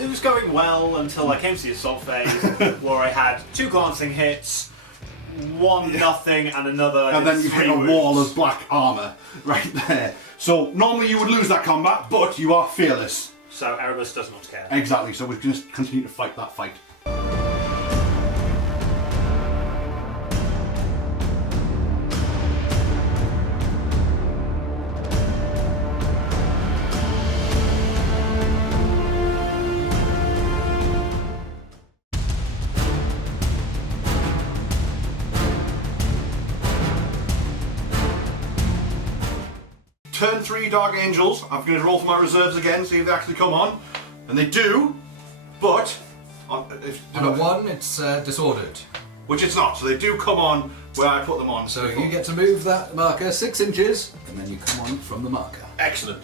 it was going well until I came to the assault phase, where I had 2 glancing hits, 1 nothing, and another. And then you've hit a wall of black armour right there. So normally you would lose that combat, but you are fearless. So Erebus does not care. Exactly. So we can just continue to fight that fight. Turn 3 Dark Angels. I'm going to roll for my reserves again, see if they actually come on. And they do, but... On a 1, it's disordered. Which it's not, so they do come on where I put them on. So you get to move that marker 6 inches, and then you come on from the marker. Excellent.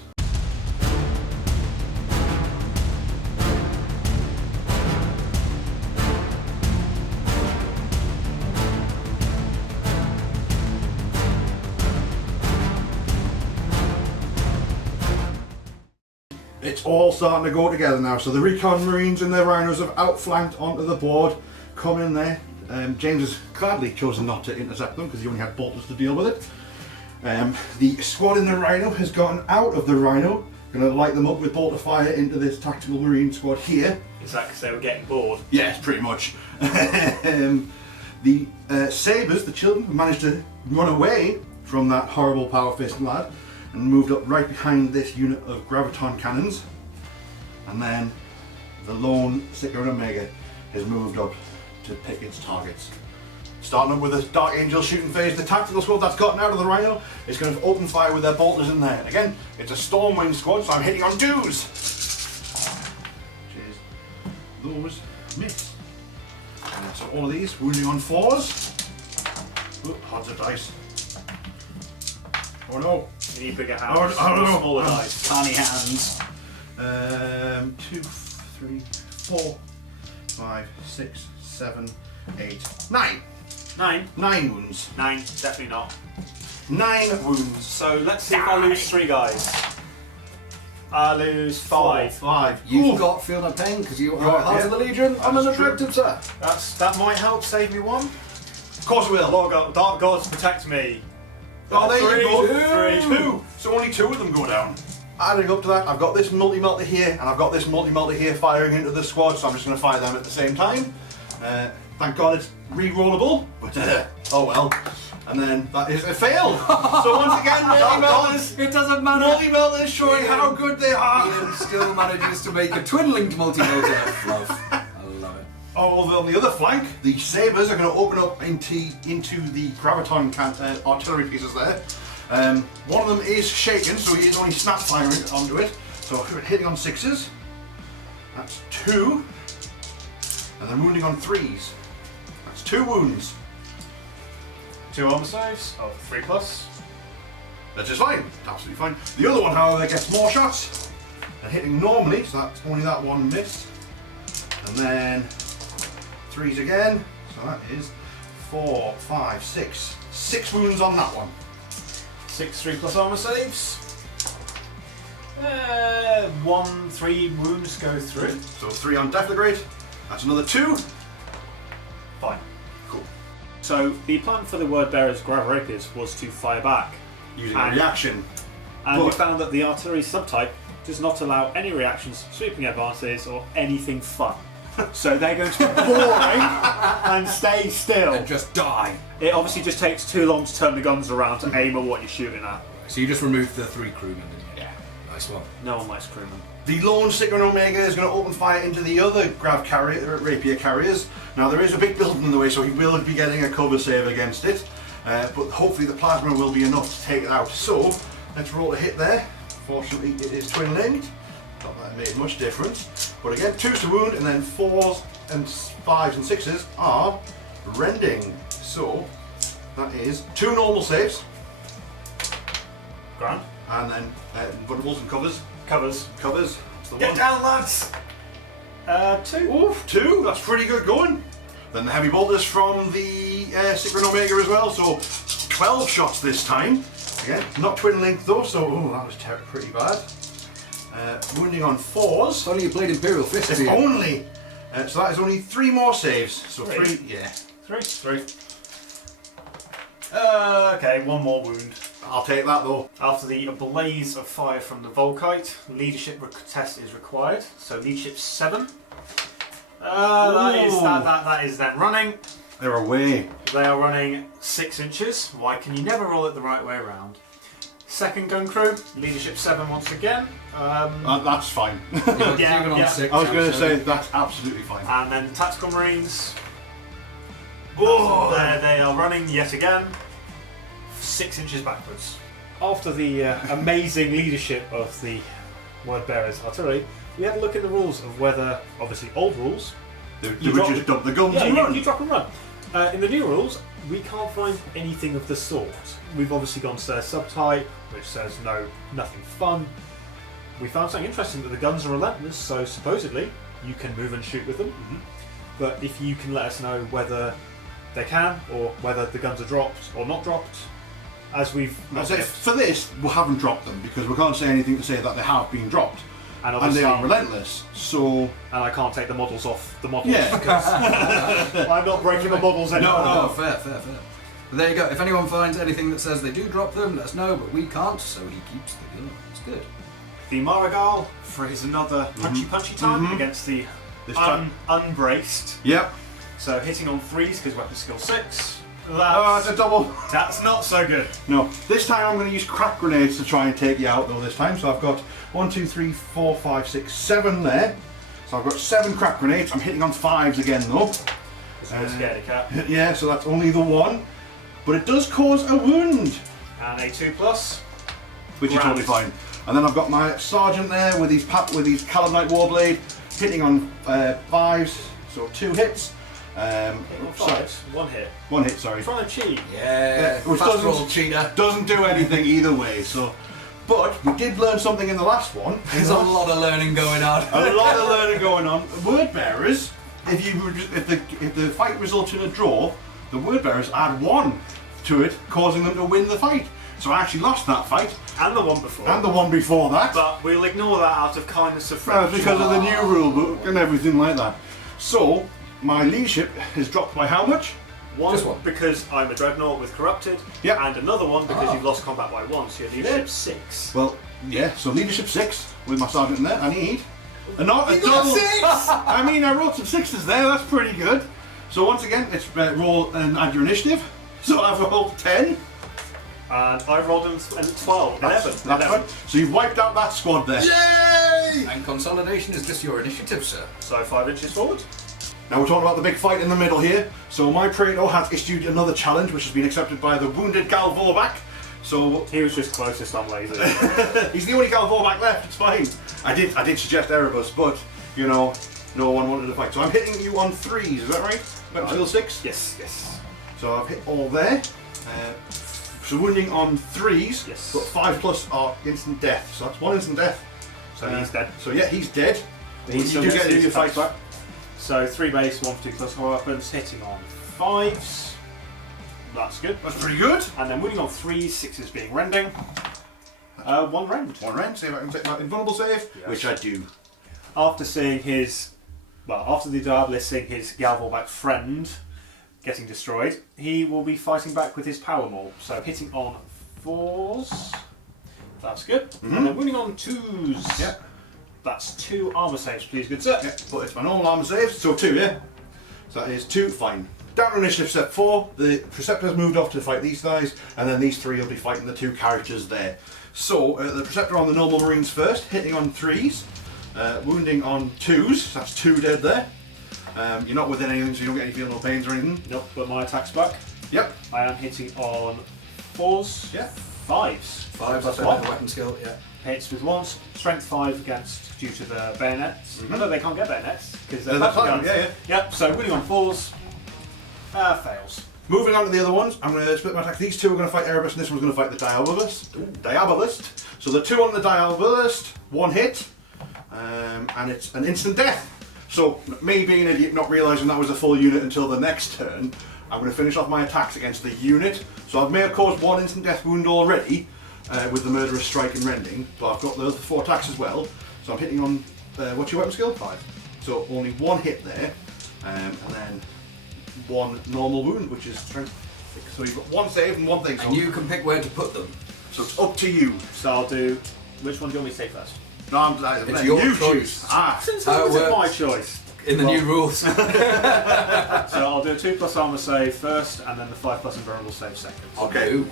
It's all starting to go together now. So the Recon Marines and their Rhinos have outflanked onto the board, come in there. James has gladly chosen not to intercept them because he only had bolters to deal with it. The squad in the Rhino has gotten out of the Rhino, going to light them up with bolter fire into this tactical Marine squad here. Is that because they were getting bored? Yes, pretty much. The Sabres, the children, have managed to run away from that horrible power fist lad and moved up right behind this unit of graviton cannons. And then the lone Sicker and Omega has moved up to pick its targets. Starting up with a Dark Angel shooting phase, the tactical squad that's gotten out of the Rhino is going to open fire with their bolters in there. And again, it's a Stormwing squad, so I'm hitting on 2s. Cheers. Those miss. And so all of these wounding on 4s. Oh, odds of dice. Oh no. You need bigger hands, Oh, no. smaller dice. Tiny hands. 2, 3, 4, 5, 6, 7, 8, 9. 9? 9 wounds. 9, definitely not. 9 wounds. So let's see if I lose 3 guys. I lose 5. 5. You've got feel no pain because you are Right, Heart yeah. of the Legion. I'm an That's true. objective, sir. That might help save me 1. Of course it will. Dark gods protect me. Oh, there you go. 3, 2. So only 2 of them go down. Adding up to that, I've got this multi-melter here, and I've got this multi-melter here firing into the squad, so I'm just going to fire them at the same time. Thank God it's re-rollable, but oh well. And then that is a fail. So once again, multi-melters. It doesn't matter. Multi-melters showing how good they are. Ian still manages to make a twin-linked multi-motor. Love. I love it. Oh, on the other flank, the Sabres are going to open up into the graviton artillery pieces there. One of them is shaken, so he is only snap firing onto it. So hitting on 6s. That's 2. And then wounding on 3s. That's 2 wounds. 2 armor saves. Oh, 3 plus. That's just fine. Absolutely fine. The other one, however, gets more shots. And hitting normally, so that's only that one missed. And then 3s again. So that is 4, 5, 6. 6 wounds on that one. 6 3+ armor saves. 1 3 wounds go through. So 3 on Deflagrate. That's another 2. Fine. Cool. So the plan for the word bearer's grav rapiers was to fire back, Using a reaction. and we But- found that the artillery subtype does not allow any reactions, sweeping advances, or anything fun. So they're going to be boring and stay still. And just die. It obviously just takes too long to turn the guns around to aim at what you're shooting at. So you just removed the 3 crewmen, didn't you? Yeah. Nice one. No one likes crewmen. The lone Sigmund Omega is going to open fire into the other grav carrier, rapier carriers. Now there is a big building in the way, so he will be getting a cover save against it. But hopefully the plasma will be enough to take it out. So let's roll a hit there. Fortunately, it is twin linked. Not that it made much difference. But again, 2s to wound, and then 4s and 5s and 6s are rending. So that is 2 normal saves, Grand. and then vulnerables and covers. Covers. Covers. That's the Get one. down, lads! 2. Oof, 2. That's pretty good going. Then the heavy bolters from the Sigmund Omega as well. So 12 shots this time. Again, not twin linked though. So that was pretty bad. Wounding on 4s. If only you played Imperial Fist. If only. So that is only 3 more saves. So 3? 3. Yeah. 3. Okay, 1 more wound. I'll take that though. After the blaze of fire from the Volkite, leadership test is required. So leadership 7. That is then running. They're away. They are running 6 inches. Why can you never roll it the right way around? Second gun crew, leadership 7 once again. That's fine. Yeah. 6, I was going to say that's absolutely fine. And then the tactical marines. Oh. They are running yet again 6 inches backwards. After the amazing leadership of the word bearers artillery, we had a look at the rules of whether, obviously old rules, They You would drop- just dump the guns yeah, and run. you drop and run. In the new rules, we can't find anything of the sort. We've obviously gone to their subtype, which says no, nothing fun. We found something interesting that the guns are relentless, so supposedly you can move and shoot with them. But if you can let us know whether they can, or whether the guns are dropped or not dropped, as we've I say, for this, we haven't dropped them because we can't say anything to say that they have been dropped. and And obviously, they are relentless. So, and I can't take the models off the models. yeah. I'm not breaking the models anymore. No, fair. But there you go. If anyone finds anything that says they do drop them, let us know, but we can't, so he keeps the gun. It's good. The Marigal for his another punchy time against the This time. unbraced. Yep. So hitting on 3s because weapon skill 6. Oh, it's a double. That's not so good. No. This time I'm going to use crack grenades to try and take you out though this time. So I've got 1, 2, 3, 4, 5, 6, 7 there. So I've got 7 crack grenades. I'm hitting on 5s again though. It's a scaredy cat. Yeah, so that's only the 1. But it does cause a wound, And a 2+. which is Grand. totally fine. And then I've got my sergeant there with his Calamite Warblade, hitting on 5s, so 2 hits. Sorry, 1 hit. 1 hit, sorry. Trying to cheat. Yeah, which fast doesn't- roll cheater. Doesn't do anything either way. So, but we did learn something in the last one. There's a lot of learning going on. A lot of learning going on. Word bearers, if the fight results in a draw, the word bearers add 1 to it, causing them to win the fight. So I actually lost that fight And the one before. and the one before that. But we'll ignore that out of kindness of Well, friendship. because of the new rule book and everything like that. So my leadership is dropped by how much? Just one. Because I'm a dreadnought with corrupted. Yep. And another one because you've lost combat by 1, so your leadership 6. Well, yeah. So leadership 6 with my sergeant in there. I need not a You got double. 6! I mean, I rolled some 6s there. That's pretty good. So once again, it's roll and add your initiative. So I've rolled 10. And I rolled them 12, 11. That's 11. right. So you've wiped out that squad there. Yay! And consolidation is just your initiative, sir. So 5 inches forward. Now we're talking about the big fight in the middle here. So my Praetor has issued another challenge, which has been accepted by the wounded Galvorback. So He was just closest on laser. he's the only Galvorback left. It's fine. I did suggest Erebus, but you know, no one wanted to fight. So I'm hitting you on 3s. Is that right? Weapon skill 6. yes. So I've hit all there. So wounding on 3s. Yes. But 5+ are instant death. So that's 1 instant death. So he's dead. So yeah, he's dead. He You still do gets get his your fight attacks. back. So 3 base, 1 for 2 plus weapons, hitting on 5s. That's good. That's pretty good. And then moving on 3s, 6s being rending. 1 rend. One rend. See if I can take that invulnerable save, Yes. which I do. After seeing after the Diabolist seeing his Galvorback friend getting destroyed, he will be fighting back with his Power Maul. So hitting on 4s. That's good. And then moving on 2s. Yeah. That's 2 armour saves, please, good sir. Yeah, but it's my normal armor saves, so 2, yeah? So that is 2, fine. Down to initiative step 4, the Preceptor's moved off to fight these guys, and then these 3 will be fighting the 2 characters there. So, the Preceptor on the normal Marines first, hitting on 3s, wounding on 2s, that's 2 dead there. You're not within anything, so you don't get any feel no pains or anything. Nope, but my attack's back. Yep. I am hitting on 4s. Yeah. 5s. 5, that's what? the weapon skill, yeah. Hits with 1s. Strength 5 against due to the bayonets. No, they can't get bayonets because they're They're plasma plasma, guns. yeah. Yep, so winning on 4s. Fails. Moving on to the other ones, I'm going to split my attack. These 2 are going to fight Erebus, and this one's going to fight the Diabolist. So the 2 on the Diabolist, 1 hit, and it's an instant death. So, me being an idiot, not realising that was a full unit until the next turn, I'm going to finish off my attacks against the unit. So I may have caused 1 instant death wound already with the Murderous Strike and Rending, but I've got the other 4 attacks as well. So I'm hitting on, what's your weapon skill? 5. So only 1 hit there, and then 1 normal wound, which is strength 6. So you've got 1 save and 1 thing. So And you can pick where to put them. So it's up to you. So I'll do. Which one do you want me to take first? No, I'm letting your you choice. choose. Ah, Since How it it was my works. choice. In the new rules. So I'll do a 2+ armor save first, and then the 5+ invulnerable save second. okay. Ooh.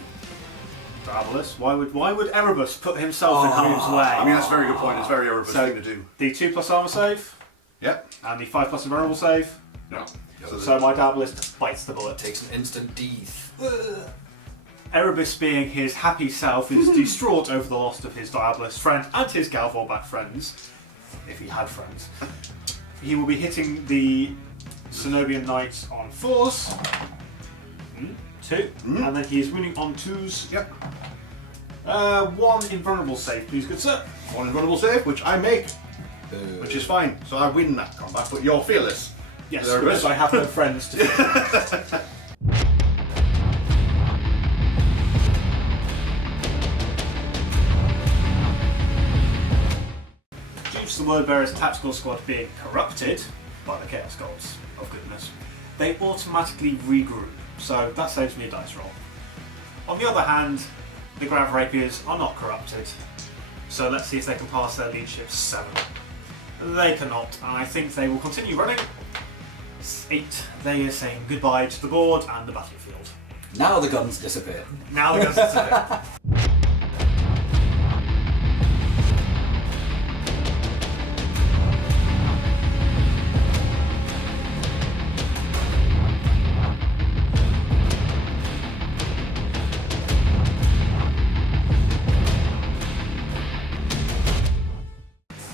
Diabolist. Why would Erebus put himself in harm's way? I mean, that's a very good point. It's a very Erebus So- thing to do. The 2+ armor save Yep. and the 5+ invulnerable save. No. So my Diabolist bites the bullet. Takes an instant death. Erebus, being his happy self, is distraught over the loss of his Diabolist friend and his Galvorback friends, if he had friends. He will be hitting the Cenobian Knights on 4s. 2. And then he is winning on 2s. Yep. 1 invulnerable save, please, good sir. 1 invulnerable save, which I make, which is fine. So I win that combat, but you're fearless. Yes, There it because is. I have no friends to fight. Due to the Wordbearer's tactical squad being corrupted by the Chaos Gods of goodness, they automatically regroup, so that saves me a dice roll. On the other hand, the Grav Rapiers are not corrupted, so let's see if they can pass their leadership 7. They cannot, and I think they will continue running. 8, they are saying goodbye to the board and the battlefield. Now the guns disappear. Now the guns disappear.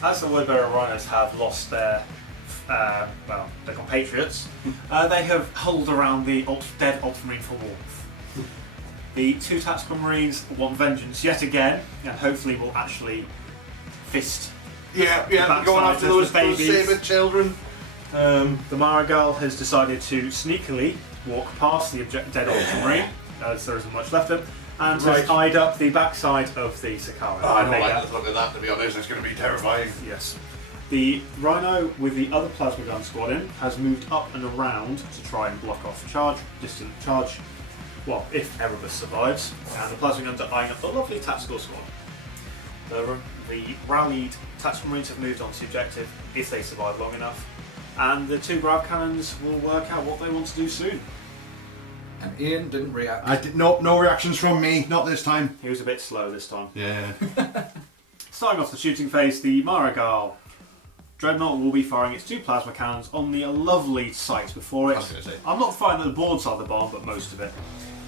As the Wordbearer Rhinos have lost their their compatriots, they have huddled around the dead Ultramarine for warmth. The 2 tactical Marines want vengeance yet again, and hopefully will actually fist. Yeah, Backside going after of those the babies. saber children. The Marigal has decided to sneakily walk past the dead Ultramarine, as there isn't much left of him, and Right. has eyed up the backside of the Sakara. Oh, I don't Omega. like the look of that, to be honest. It's going to be terrifying. Yes. The Rhino with the other plasma gun squad in has moved up and around to try and block off distant charge. Well, if Erebus survives, and the plasma guns are eyeing up the lovely tactical squad. The rallied tactical marines have moved on to the objective if they survive long enough, and the 2 grav cannons will work out what they want to do soon. And Ian didn't react. I did no reactions from me, not this time. He was a bit slow this time. Yeah. Starting off the shooting phase, the Marigal Dreadnought will be firing its 2 plasma cannons on the lovely site before it. I was gonna say. I'm not firing the boards of the bomb, but most of it.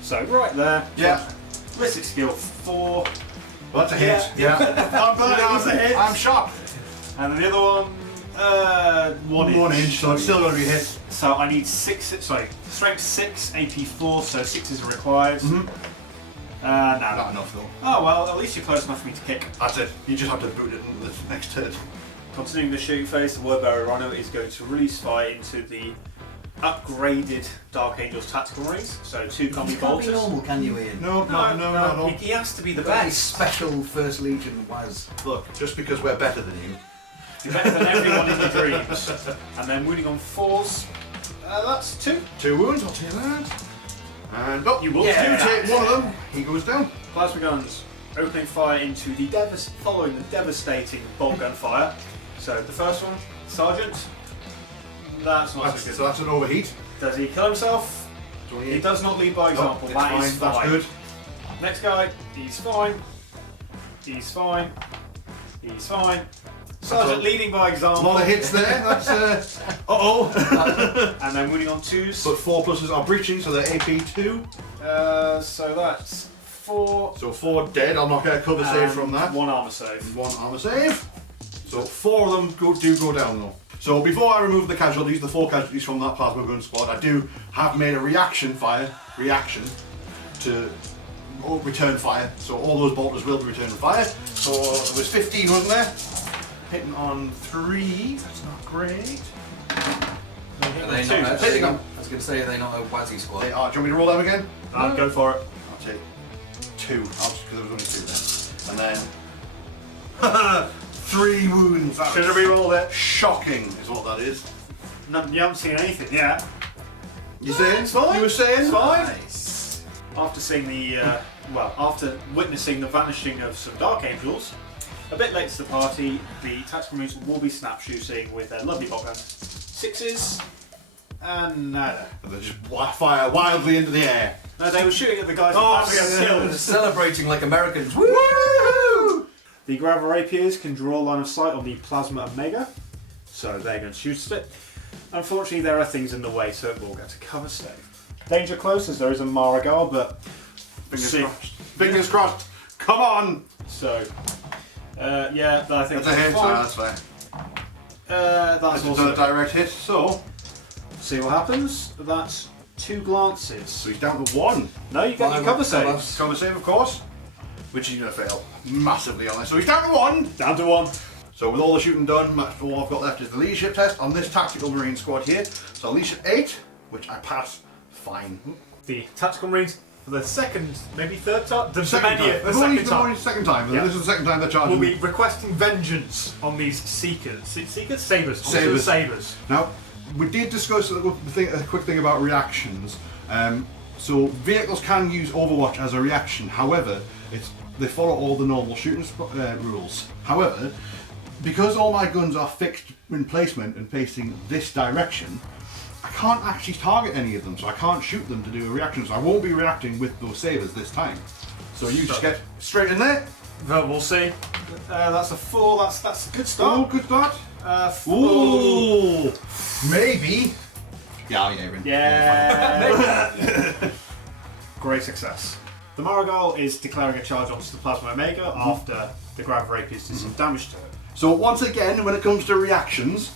So right there. Yeah. Ballistic skill 4. Well, that's a hit. Yeah. I'm That was a hit. I'm shocked. And then the other one, 1 inch. 1 inch, so it's still going to be hit. So I need 6, strength 6, AP 4, so 6s are required. Mhm. Not Not enough though. Oh well, at least you're close enough for me to kick. That's it. You just have to boot it in the next turn. Continuing the shooting phase, the Wordbearer Rhino is going to release fire into the upgraded Dark Angel's tactical marines. So 2 combi You can't be bolters. normal, can you, Ian? No. He has to be the Very best. special First Legion was. Look, just because we're better than you. You're better than everyone in your dreams. And then wounding on 4s. That's 2. 2 wounds, I'll take that. And You will you take that. take one of them, he goes down. Plasma guns opening fire into the following the devastating bolt gun fire. So the first one, Sergeant. That's not so good. So that's an overheat. Does he kill himself? He does not lead by example. It's That fine, is that's fine. good. Next guy, he's fine. He's fine. He's fine. Sergeant leading by A example. lot of hits there, that's uh-oh. And then wounding on 2s. But 4 pluses are breaching, so they're AP 2. So that's 4. So 4 dead, I'll not get a cover save from that. 1 armor save. 1 armor save. So 4 of them do go down though. So before I remove the casualties, the 4 casualties from that plasma gun squad, I do have made a reaction to return fire. So all those bolters will be returning fire. So there was 15, wasn't there? Hitting on 3, that's not great. Are they Two. not, Hitting I them. was going to say, are they not a Wazzy They squad? are. Do you want me to roll them again? Go for it. I'll take 2. Because there was only 2 there. And then 3 wounds. That Should was have re-rolled it. shocking, is what that is. No, you haven't seen anything yet. You saying? It's fine. You were saying? It's fine. Nice. After seeing after witnessing the vanishing of some Dark Angels, a bit late to the party, the tactical marines will be snap shooting with their lovely bot gun 6s and nada. And they just fire wildly into the air. No, they were shooting at the guys Oh, about to get killed. Celebrating like Americans. Woo! The Gravel Rapiers can draw line of sight on the Plasma Omega, so they're going to shoot at it. Unfortunately, there are things in the way, so it will get a cover save. Danger close as there is a Marigal, but Fingers See. crossed. Fingers crossed. Come on! so yeah, I think That's a hit, so fine. that's fair. That's That's also a direct hit, so see what happens. That's 2 glances. he's down to 1. No, you get your cover saves. Cover save, of course, which he's going to fail massively on this. So he's down to 1. Down to 1. So with all the shooting done, all I've got left is the leadership test on this tactical marine squad here. So leadership 8, which I pass fine. The tactical marines for the second, maybe third time, the Second time. second It's time. only second time. Yeah. This is the second time they're We'll charging. be requesting vengeance on these seekers. Seekers? Sabres. Sabres. Sabres. Now, we did discuss a quick thing about reactions. So vehicles can use Overwatch as a reaction. However, they follow all the normal shooting rules. However, because all my guns are fixed in placement and facing this direction, I can't actually target any of them, so I can't shoot them to do a reaction. So I won't be reacting with those sabres this time. So you just get straight in there. Well, we'll see. That's a 4. That's a good Oh, start. good start. 4. Ooh, maybe. Yeah, Aaron. Yeah. Great success. The Marigal is declaring a charge onto the Plasma Omega after the Grav Rapiers did some damage to it. So once again, when it comes to reactions,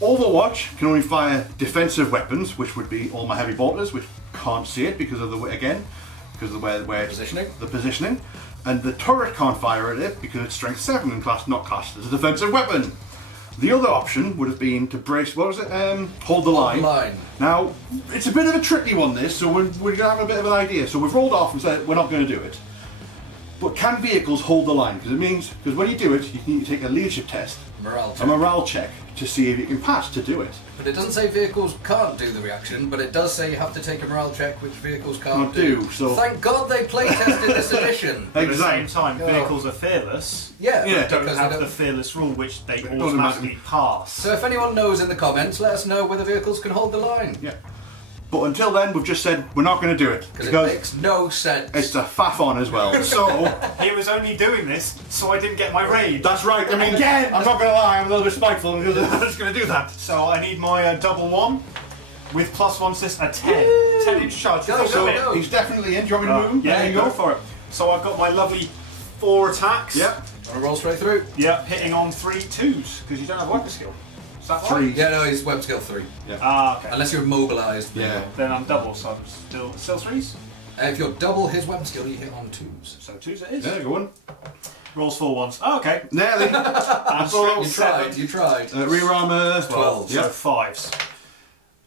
Overwatch can only fire defensive weapons, which would be all my heavy bolters, which can't see it because of the way where it's Positioning. the positioning, and the turret can't fire at it because it's strength 7 and not classed as a defensive weapon. The other option would have been to brace. What was it? Hold the line. Now it's a bit of a tricky one, this, so we're going to have a bit of an idea. So we've rolled off and said we're not going to do it. But can vehicles hold the line? Because when you do it, you need to take a leadership test, Morale a check. morale check, to see if you can pass to do it. But it doesn't say vehicles can't do the reaction, but it does say you have to take a morale check, which vehicles can't Can't do, so- Thank God they play tested this edition. At the same Exactly. time, Yeah. vehicles are fearless. Yeah, Yeah, Don't because have they the don't. fearless rule, which they doesn't automatically pass. So if anyone knows in the comments, let us know whether vehicles can hold the line. Yeah. But until then, we've just said we're not going to do it Because it because makes no sense. it's a faff on as well. So He was only doing this so I didn't get my raid. that's right. I mean, Again! I'm not going to lie. I'm a little bit spiteful because I'm just going to do that. So I need my double 1 with +1 assist, a 10. 10-inch charge. Go, That's go, a bit. go. He's definitely in. Do you want me to move him? Yeah, There go for it. So I've got my lovely 4 attacks. Yep. Wanna roll straight through? Yep, hitting on 3 2s because you don't have weapon skill. Is that right? 3. Yeah, no, he's web skill 3. Ah, okay. Unless you're immobilised. Yeah. Then I'm double, so I'm still 3s. If you're double his web skill, you hit on 2s. So 2s it is. There, go on. Rolls 4 1s. Oh, okay. Nearly. And You strength 7. tried. Rear armour 12. So Yep. 5s.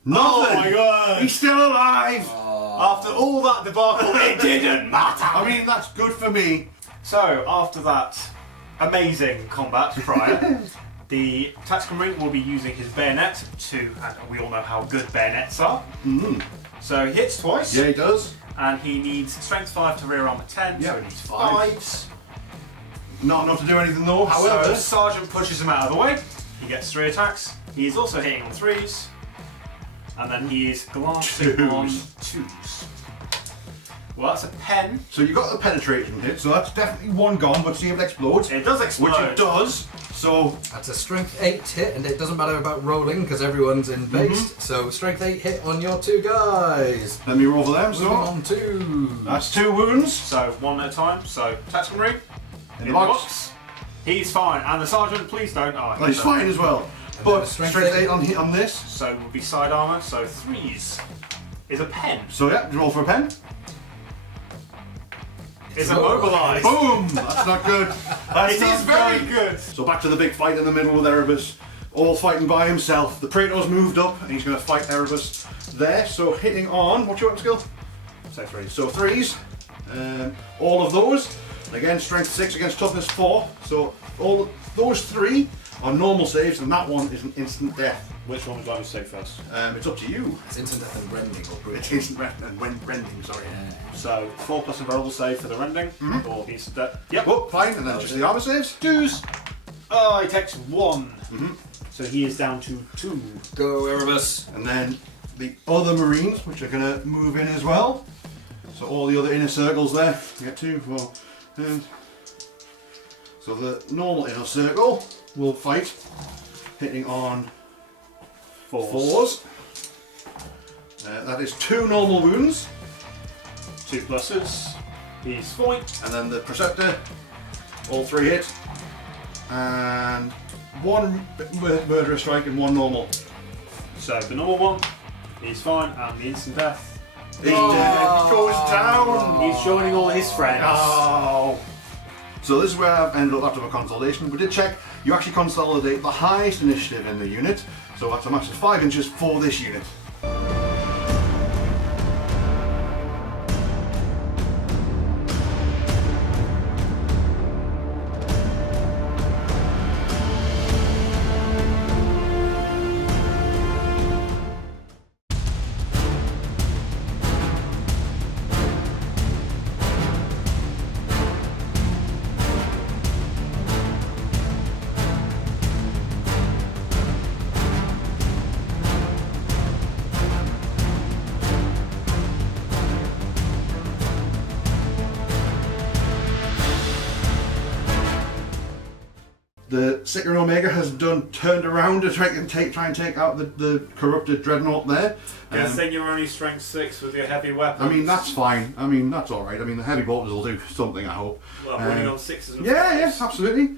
Nothing. Oh my god! He's still alive. After all that debacle, it didn't matter! I mean, that's good for me. So, after that amazing combat prior, the Tactical Marine will be using his bayonet to, and we all know how good bayonets are. So he hits twice, Yeah, he does. and he needs Strength 5 to rear armor 10, Yeah, so he needs five. 5s. Not enough to do anything though. However, So the Sergeant pushes him out of the way, he gets 3 attacks, he is also hitting on 3s, and then he is glancing on 2s. Well, that's a pen. so you got the penetration hit, so that's definitely one gone, but see if it explodes. It does explode. Which it does. So That's a strength 8 hit, and it doesn't matter about rolling because everyone's in based. So strength 8 hit on your 2 guys. let me roll for them. Moving So on to that's 2 wounds. So one at a time. So Tactical Marine In the box. He's fine, and the Sergeant, please don't. Oh, Well, he's fine as well. then But a strength strength eight. 8 on this. So would be side armor. So 3s is a pen. So yeah, roll for a pen. Is immobilized. Boom! That's not good. That's It not is very good. So back to the big fight in the middle with Erebus, all fighting by himself. The Praetor's moved up and he's going to fight Erebus there. So hitting on, what's your weapon skill? So 3s. So 3s. All of those. Again, strength 6 against toughness 4. So all those 3 are normal saves and that one is an instant death. Which one would you like to say first? It's up to you. it's instant death and rending or It's brutal. instant rending, sorry. So 4 plus invulnerable save for the rending, or he's yep. Oh, fine, and then just the armor saves. 2s. Oh, he takes 1. So he is down to 2. Go Erebus. And then the other Marines, which are going to move in as well. So all the other inner circles there. You get 2, 4, and so the normal inner circle will fight, hitting on 4s. That is 2 normal wounds, 2 pluses. He's fine. and then the Preceptor, all 3 hit, and 1 murderous strike and 1 normal. So the normal one, he's fine, and the instant death. He goes down. He's joining all his friends. Oh. So this is where I've ended up after my consolidation. We did check, you actually consolidate the highest initiative in the unit, so that's a max of 5 inches for this unit. The Sicker and Omega has turned around to try and take out the corrupted dreadnought there. Guessing you're only strength 6 with your heavy weapons. I mean, that's fine. I mean, that's alright. I mean, the heavy bolters will do something, I hope. Well, running on 6s and Yeah, 5s. yes, absolutely.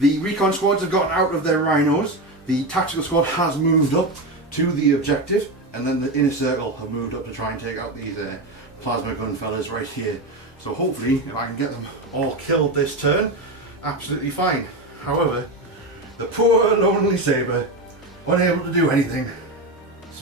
The recon squads have gotten out of their rhinos. The tactical squad has moved up to the objective, and then the inner circle have moved up to try and take out these plasma gun fellas right here. So hopefully, if I can get them all killed this turn, absolutely fine. However, the poor lonely saber, unable to do anything,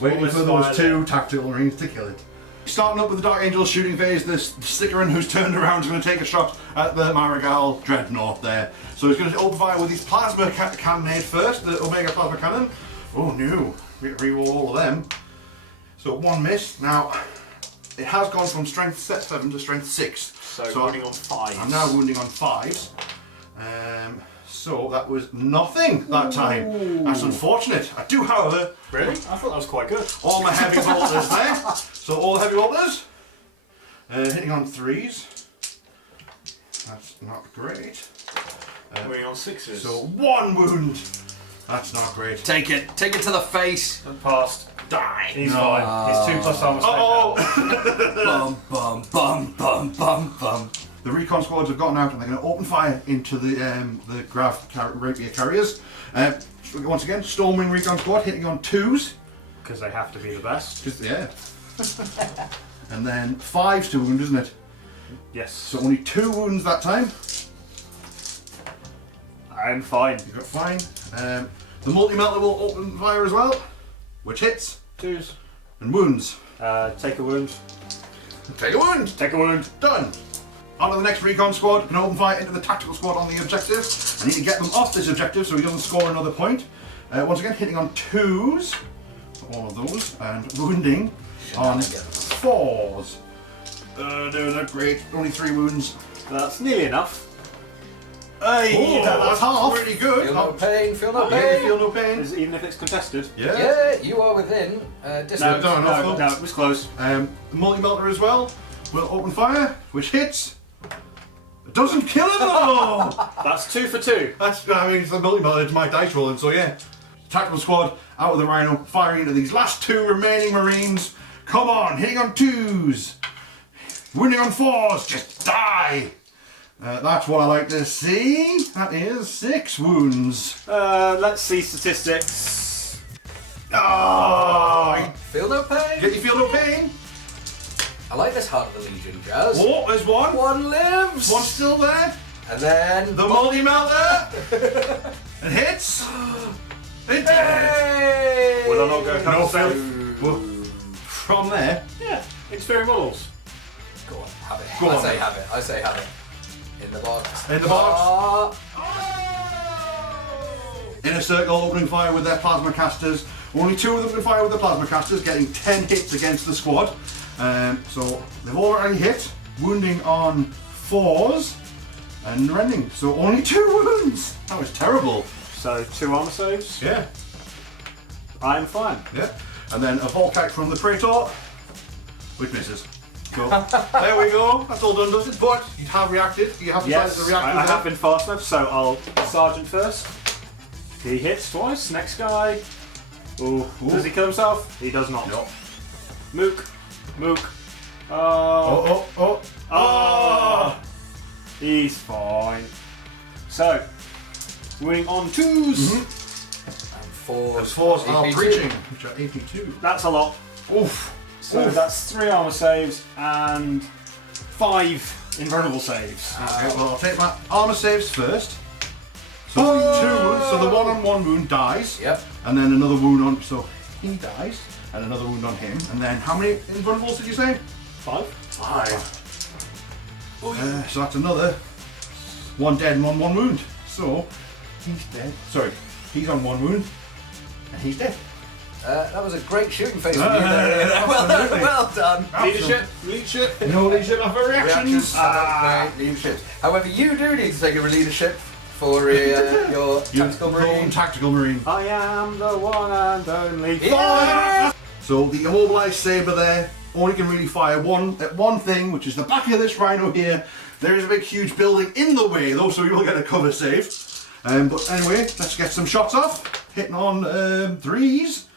waiting for those 2 tactical marines to kill it. Starting up with the Dark Angel shooting phase, this Stickerin who's turned around is going to take a shot at the Marigal Dreadnought there. So he's going to open fire with his plasma cannonade first, the Omega plasma cannon. Oh no, we re-roll all of them. So 1 miss. Now, it has gone from strength 7 to strength 6. So running on 5s. I'm now wounding on 5s. So that was nothing that time. That's unfortunate. I do, however, Really? I thought that was quite good. all my heavy bolters there. So all the heavy bolters hitting on 3s. That's not great. Running on 6s. So 1 wound. That's not great. Take it to the face. and passed. Die. He's No. fine. His 2 plus armor. Oh! Bum bum bum bum bum bum. The recon squads have gotten out and they're going to open fire into the Graf rapier carriers. Once again, storming recon squad hitting on 2s. Because they have to be the best. Yeah. And then 5s to wound, isn't it? Yes. So only 2 wounds that time. I'm fine. You got fine. The multi-melter will open fire as well, which hits. 2s. And wounds. Take a wound. Take a wound. Take a wound. Done. On to the next recon squad. Can open fire into the tactical squad on the objective. I need to get them off this objective so he doesn't score another point. Once again, hitting on 2s. All of those. And wounding on 4s. No, not great. Only 3 wounds. That's nearly enough. Hey, that's half. Pretty good. Feel no pain, feel no Yeah, pain. feel no pain. Even if it's contested. Yeah. Yeah, you are within distance. No, it was close. Multi-melter as well. Will open fire, which hits. It doesn't kill him though. That's 2 for 2. I mean, it's the multi-melter, it's my dice rolling, so yeah. Tactical squad out of the Rhino, firing into these last 2 remaining Marines. Come on, hitting on 2s. Wounding on 4s, just die. That's what I like to see. That is 6 wounds. Let's see statistics. Oh, Feel no pain. you feel no pain? I like this Heart of the Legion, Jazz. Oh, there's one. One lives. One's still there. And then The multi-melter. It hits. It Hey! Will I not go No couple fail. save? Well, from there. Yeah, inferior models. Go on, have it. Go I on. say have it. I say have it. In the box. In the box. Inner circle opening fire with their plasma casters. Only 2 of them can fire with the plasma casters, getting 10 hits against the squad. So they've already hit, wounding on 4s and rending. So only 2 wounds. That was terrible. So 2 armor saves. Yeah, I'm fine. yeah. And then a Volkite from the Praetor, which misses. Cool. There we go. That's all done, does it? But you have reacted. You have decided Yes, to react. I have been fast enough, so I'll Sergeant first. He hits twice. Next guy. Ooh. Does he kill himself? He does not. No. Mook. Oh. He's fine. So, wounding on 2s. And 4. As 4s are 82. breaching, which are 82. That's a lot. Oof. So that's 3 armor saves and 5 invulnerable saves. Okay, well, I'll take my armor saves first. So 2 wounds, so the 1-on-1 wound dies. Yep. And then another wound on, so he dies. And another wound on him. And then how many invulnerables did you say? 5? 5. So that's another 1 dead and 1 wound. So he's dead. Sorry, he's on 1 wound. And he's dead. That was a great shooting face from you there. Absolutely. Well done. Leadership. No leadership after reactions. Great leadership. However, you do need to take a leadership for your tactical marine. Tactical marine. I am the one and only. Yeah! So the immobilized saber there only can really fire at one thing, which is the back of this Rhino here. There is a big huge building in the way though, so you will get a cover save. But anyway, let's get some shots off. Hitting on 3s.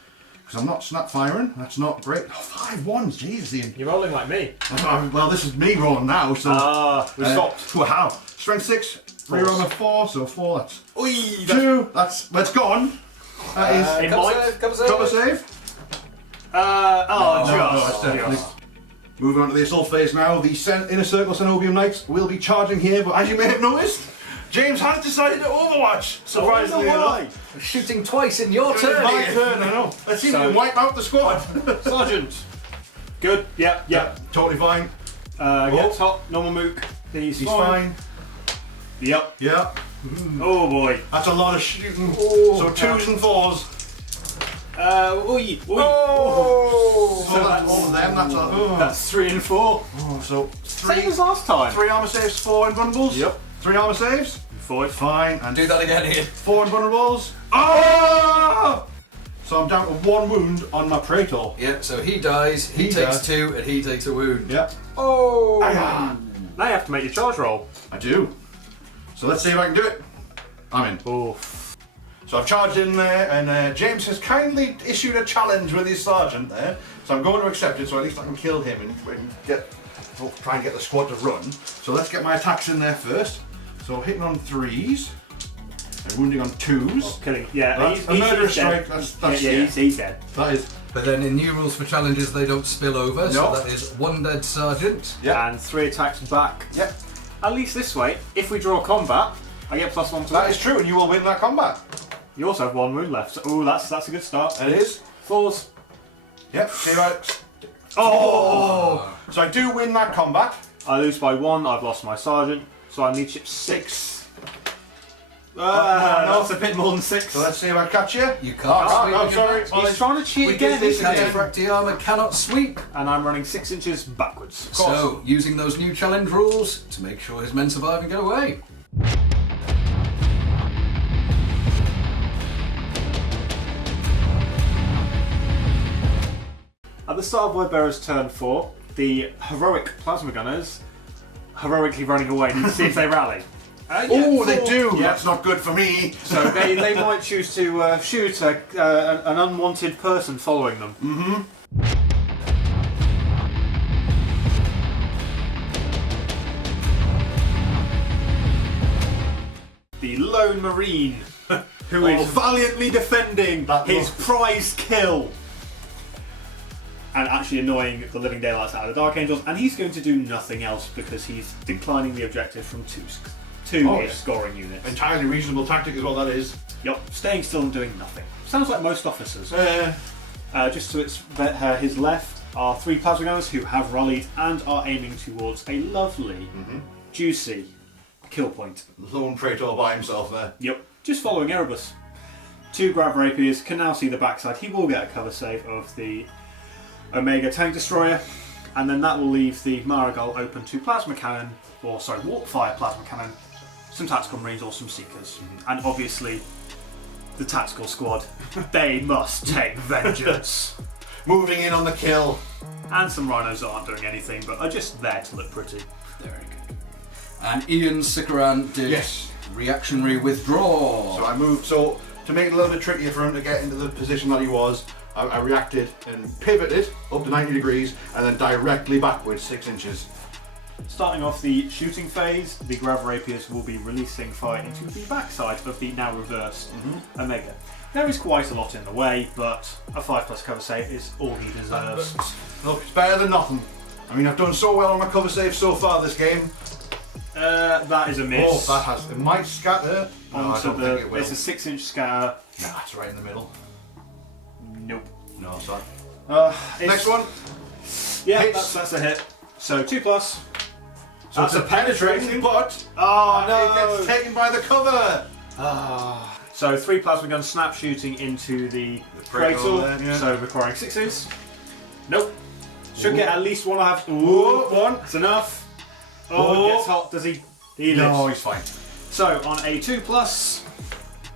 Because I'm not snap firing. That's not great. Oh, 5 1s, jeez, Ian. You're rolling like me. Well, this is me rolling now, so. We stopped. Wow. Strength 6, 3 on a 4, so 4. That's. Oi, 2. That's gone. That is. in Cover might. save, cover save. Cover save. Just. Definitely. Moving on to the assault phase now. The Inner Circle Cenobium Knights will be charging here, but as you may have noticed, James has decided to Overwatch. Surprisingly enough. Shooting twice in your turn. My Ian. turn, I know. Let's see if we So- can wipe out the squad. Sergeant. Good. Yep. Totally fine. Get top. Normal mook. He's fine. Yep. Yeah. Oh boy. That's a lot of shooting. So 2s and 4s. Oi. Oh! So that's all of them. That's 3 and 4. So Same 3 as last time. armor saves, 4 invulnerables. Yep. 3 armor saves. 4. Fine. And Do that again, Ian. 4 invulnerables. Oh! So I'm down to 1 wound on my Praetor. Yeah, so he dies, he He takes dies. 2, and he takes a wound. Yeah. Oh! Ah, Now you have to make your charge roll. I do. So let's see if I can do it. I'm in. Oh. So I've charged in there, and James has kindly issued a challenge with his sergeant there. So I'm going to accept it, so at least I can kill him and try and get the squad to run. So let's get my attacks in there first. So hitting on 3s and wounding on 2s. Killing. Yeah. That's a murderous strike. That's He's dead. That is. But then in new rules for challenges, they don't spill over, so No. that is 1 dead sergeant. Yeah. And 3 attacks back. Yep. At least this way, if we draw combat, I get +1 to That it. is true, and you will win that combat. You also have 1 wound left. So, that's a good start. It is. 4s. Yep, oh! So I do win that combat. I lose by 1. I've lost my sergeant. So I need ship 6. That's a bit more than 6. So let's see if I catch you. You can't Oh, sweep no, again. sorry. He's trying to cheat again. this again. Cataphractii armor cannot sweep. And I'm running 6 inches backwards. So, using those new challenge rules to make sure his men survive and get away. At the start of Wordbearer's turn 4, the heroic plasma gunners heroically running away to see if they rally. Oh, they do. Yeah. That's not good for me. So they might choose to shoot an unwanted person following them. Mm-hmm. The lone marine who is valiantly defending his prized kill and actually annoying the living daylights out of the Dark Angels, and he's going to do nothing else because he's declining the objective from two scoring units. Entirely reasonable tactic is what that is. Yup, staying still and doing nothing. Sounds like most officers. Just to his left are 3 plasma gunners who have rallied and are aiming towards a lovely, juicy kill point. Lone Praetor by himself there. Yep, just following Erebus. 2 grab rapiers, can now see the backside. He will get a cover save of the Omega tank destroyer, and then that will leave the Marigal open to plasma cannon, or sorry, warp fire plasma cannon, some tactical marines or some seekers, and obviously the tactical squad. They must take vengeance. Moving in on the kill. And some rhinos that aren't doing anything, but are just there to look pretty. Very good. And Ian Sikaran did reactionary withdraw. So I moved. So to make it a little bit trickier for him to get into the position that he was, I reacted and pivoted up to 90 degrees and then directly backwards 6 inches. Starting off the shooting phase, the grav rapiers will be releasing fire into the backside of the now reversed Omega. There is quite a lot in the way, but a 5+ cover save is all he deserves. Look, it's better than nothing. I mean, I've done so well on my cover save so far this game. That is a miss. Oh, that has. It might scatter. No, I don't think it will. It's a 6-inch scatter. Nah, it's right in the middle. Nope. No, sorry. Next one. Yeah, that's a hit. So 2+. So that's a penetrating, but oh no, it gets taken by the cover. So 3 plasma guns snap shooting into the cradle, so requiring 6s. Nope. Should get at least 1.5. Ooh, 1. That's enough. Oh, it gets hot. Does he? He lives. No, he's fine. So on a 2+,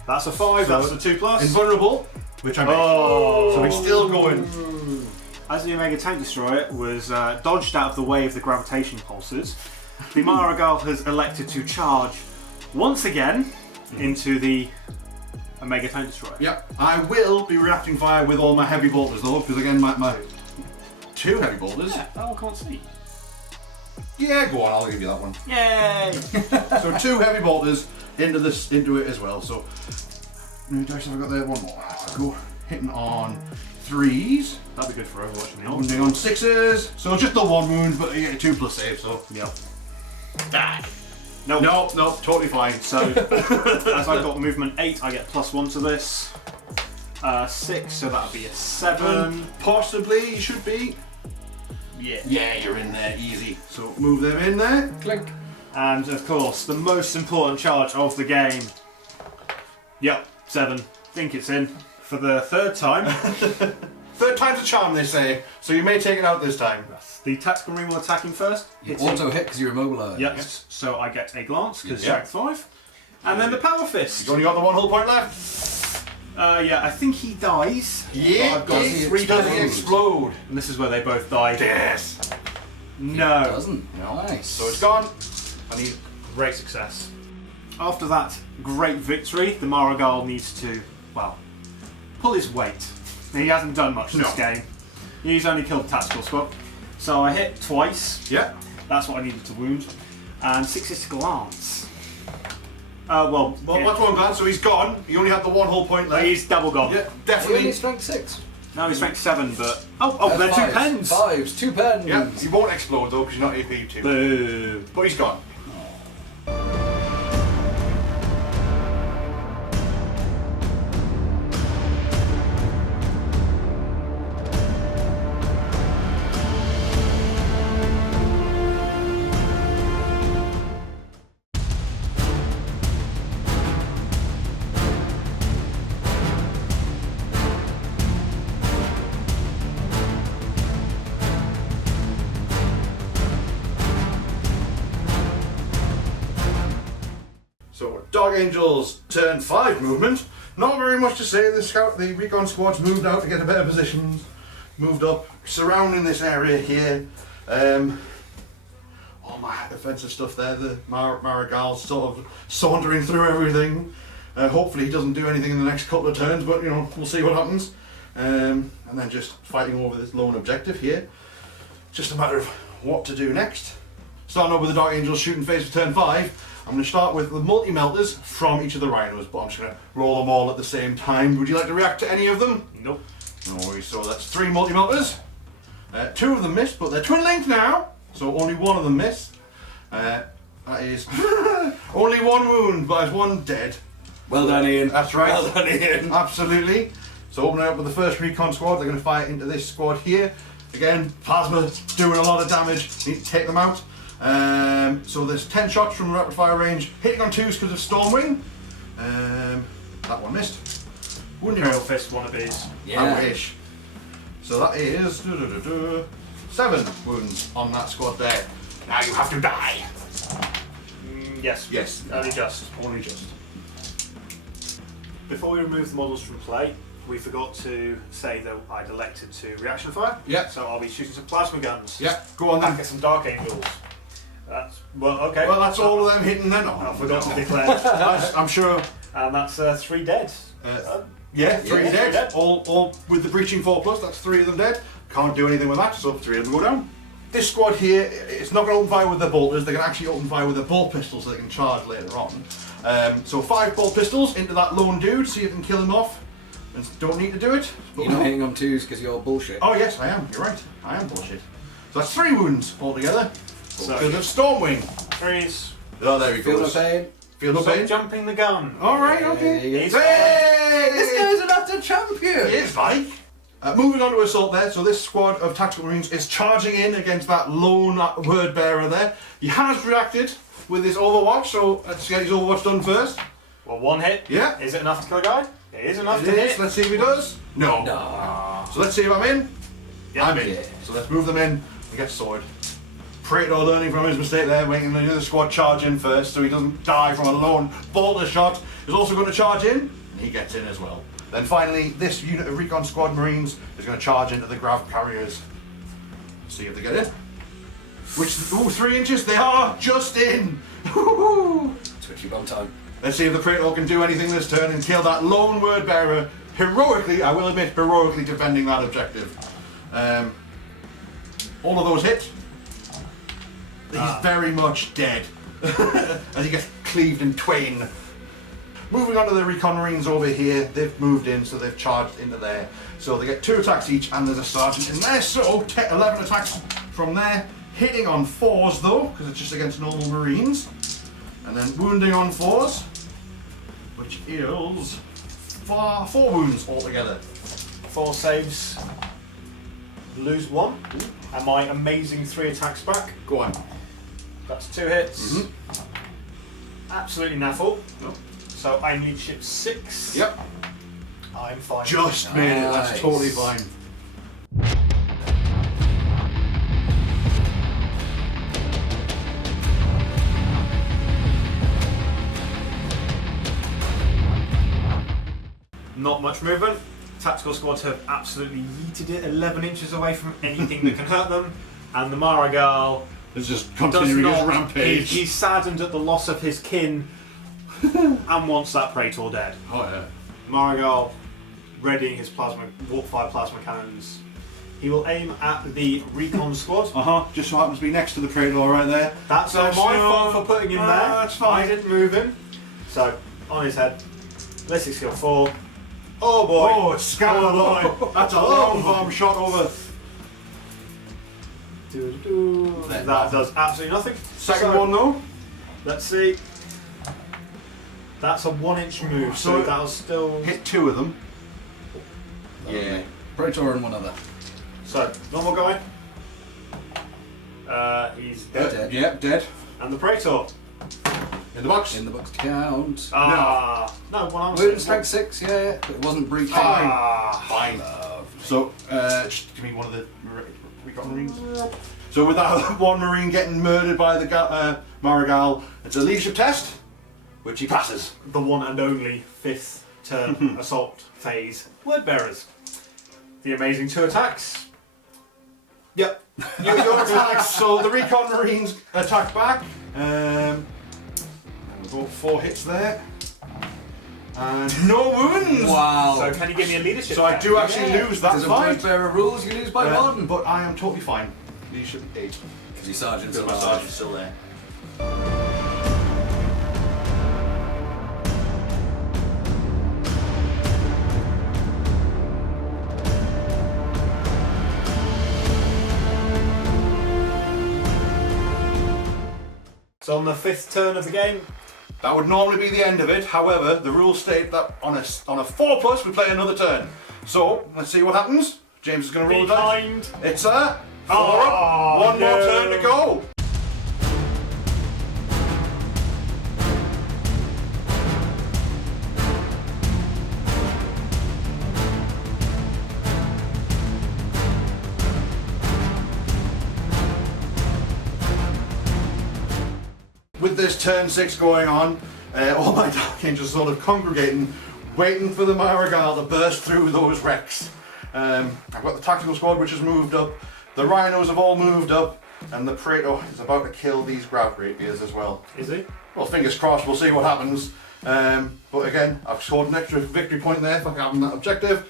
that's a 5. So that's a 2+. Invulnerable, which I made. Oh. So he's still going. As the Omega tank destroyer was dodged out of the way of the gravitation pulses, the Marigal has elected to charge once again into the Omega tank destroyer. Yep. I will be reacting fire with all my heavy bolters though, because again my 2 heavy bolters. Yeah, that one can't see. Yeah, go on. I'll give you that one. Yay! So 2 heavy bolters into it as well. So how many dice have I got there? 1 more. Go hitting on 3s. That'd be good for Overwatch in the Wounding on 6s. So just the 1 wound, but you get a 2+ save. So yep. No, totally fine. So as I've got movement 8, I get +1 to this. 6, so that'd be a 7. Possibly you should be. Yeah, you're in there easy. So move them in there. Clink. And of course, the most important charge of the game. Yep, 7. Think it's in for the 3rd time. 3rd time's a charm, they say. So you may take it out this time. The tactical marine will attack him first. You auto hit because you're immobilized. Yes, so I get a glance because strength 5. And then the power fist. You've only got the 1 hull point left. Yeah, I think he dies. Yeah, I've got 3 does he points. explode? And this is where they both die. Yes. No. It doesn't. Nice. So it's gone. I need Great success. After that great victory, the Marigal needs to, well, pull his weight. He hasn't done much this game. He's only killed the tactical squad. So I hit twice. Yeah. That's what I needed to wound. And 6 is glance. Well, that's 1 glance, so he's gone. He only had the 1 hull point left. He's double gone. Yeah, Only definitely. strength 6. No, he's strength 7, but... Oh, they're 2 pens! 5s, 2 pens. Yeah, he won't explode though, because he's not AP 2. Boo. But he's gone. Dark Angels, turn 5 movement. Not very much to say. The recon squad's moved out to get a better positions. Moved up, surrounding this area here. All my offensive stuff there. The Marigal's sort of sauntering through everything. Hopefully he doesn't do anything in the next couple of turns, but you know, we'll see what happens. And then just fighting over this lone objective here. Just a matter of what to do next. Starting off with the Dark Angels shooting phase for turn 5. I'm going to start with the multi-melters from each of the rhinos, but I'm just going to roll them all at the same time. Would you like to react to any of them? Nope. No worries, so that's 3 multi-melters. 2 of them missed, but they're twin linked now, so only 1 of them missed. That is only 1 wound, but there's 1 dead. Well done, Ian. That's right. Well done, Ian. Absolutely. So opening up with the first recon squad, they're going to fire into this squad here. Again, plasma doing a lot of damage. Need to take them out. So there's 10 shots from rapid fire range, hitting on 2s because of Stormwing. That one missed. Wounding Imperial Fist wannabes. Yeah. I wish. So that is 7 wounds on that squad there. Now you have to die. Yes. Yes. Only just. Only just. Before we remove the models from play, we forgot to say that I'd elected to reaction fire. Yeah. So I'll be shooting some plasma guns. Yeah, go on then. Back at some Dark Angels. That's, well, okay. Well, that's all of them hitting then. I forgot to declare. I'm sure. And that's 3 dead. Yeah, 3 Yeah, dead. dead. All with the breaching 4+, that's 3 of them dead. Can't do anything with that, so 3 of them go down. This squad here, it's not going to open fire with their bolters, they're going to actually open fire with their bolt pistols so they can charge later on. So 5 bolt pistols into that lone dude, see if you can kill him off. And don't need to do it. But You're not hitting on 2s because you're bullshit. oh yes, I am, you're right. I am bullshit. So that's 3 wounds altogether. So- Because of Stormwing. 3s. Oh, there he Feel no goes. pain. Feel no So pain? jumping the gun. Alright, okay. He's Hey! This guy's an utter champion. He is, like. Moving on to assault there, so this squad of tactical marines is charging in against that lone word bearer there. He has reacted with his overwatch, so let's get his overwatch done first. Well, 1 hit. Yeah. Is it enough to kill a guy? It is enough It to is. hit. Let's see if he does. No. No. So let's see if I'm in. Yeah. I'm in. Yeah. So let's move them in and get sorted. Praetor learning from his mistake there, making the other squad charge in first so he doesn't die from a lone bolter shot. He's also going to charge in, and he gets in as well. Then finally, this unit of recon squad marines is going to charge into the grav carriers. See if they get in. Which, ooh, 3 inches, they are just in. Twitchy bomb time. Let's see if the Praetor can do anything this turn and kill that lone word bearer. Heroically, I will admit, heroically defending that objective. All of those hit. He's very much dead. As he gets cleaved in twain. Moving on to the recon marines over here, they've moved in, so they've charged into there. So they get 2 attacks each, and there's a sergeant in there, so 11 attacks from there. Hitting on 4s though, because it's just against normal marines. And then wounding on 4s, which is 4 wounds altogether. 4 saves. Lose 1. And my amazing 3 attacks back. Go on. That's 2 hits. Absolutely naffle. Nope. So I need ship 6. Yep. I'm fine. Just made it, that's Nice. totally fine. Not much movement. Tactical squads have absolutely yeeted it 11 inches away from anything that can hurt them. And the Marigal It's just does continuing his not. rampage. He's saddened at the loss of his kin and wants that Praetor dead. Oh yeah. Marigal readying his warp fire plasma cannons. He will aim at the recon squad. Just so happens to be next to the Praetor right there. That's not my fault for putting him there. That's fine. I didn't move him. So, on his head. Ballistic skill 4. Oh boy. Oh, it's scattered a lot. That's a long bomb shot over. That does absolutely nothing. Second So, one though. Let's see. That's a 1-inch move, so So that'll still. Hit 2 of them. Yeah. Praetor and one other. So, normal guy. He's dead. Dead. Yep, dead. And the Praetor. In the box. In the box to count. No, one arm. Wound strength 6, yeah, but it wasn't breaching. Fine. So, just give me one of the recon marines. So with that one marine getting murdered by the Marigal, it's a leadership test. which he passes. The one and only 5th turn assault phase word bearers. The amazing 2 attacks. Yep. Your attacks. So the Recon Marines attack back. And we've got 4 hits there. And no wounds! Wow. So can you give me a leadership? So I check? do actually lose that There's a fight. word bearer rules, you lose by 1. But I am totally fine. Leadership 8. Because your sergeant's Because my alive. sergeant's still there. So on the 5th turn of the game, That would normally be the end of it. However, the rules state that on a 4+ we play another turn. So let's see what happens. James is going to roll the dice. behind. It's a 4 Oh, up. One more no. turn to go. With this turn 6 going on, all my Dark Angels sort of congregating, waiting for the Marigal to burst through those wrecks. I've got the Tactical Squad which has moved up, the Rhinos have all moved up, and the Praetor is about to kill these Grout Rapiers as well. Is he? Well, fingers crossed, we'll see what happens. But again, I've scored an extra victory point there for having that objective.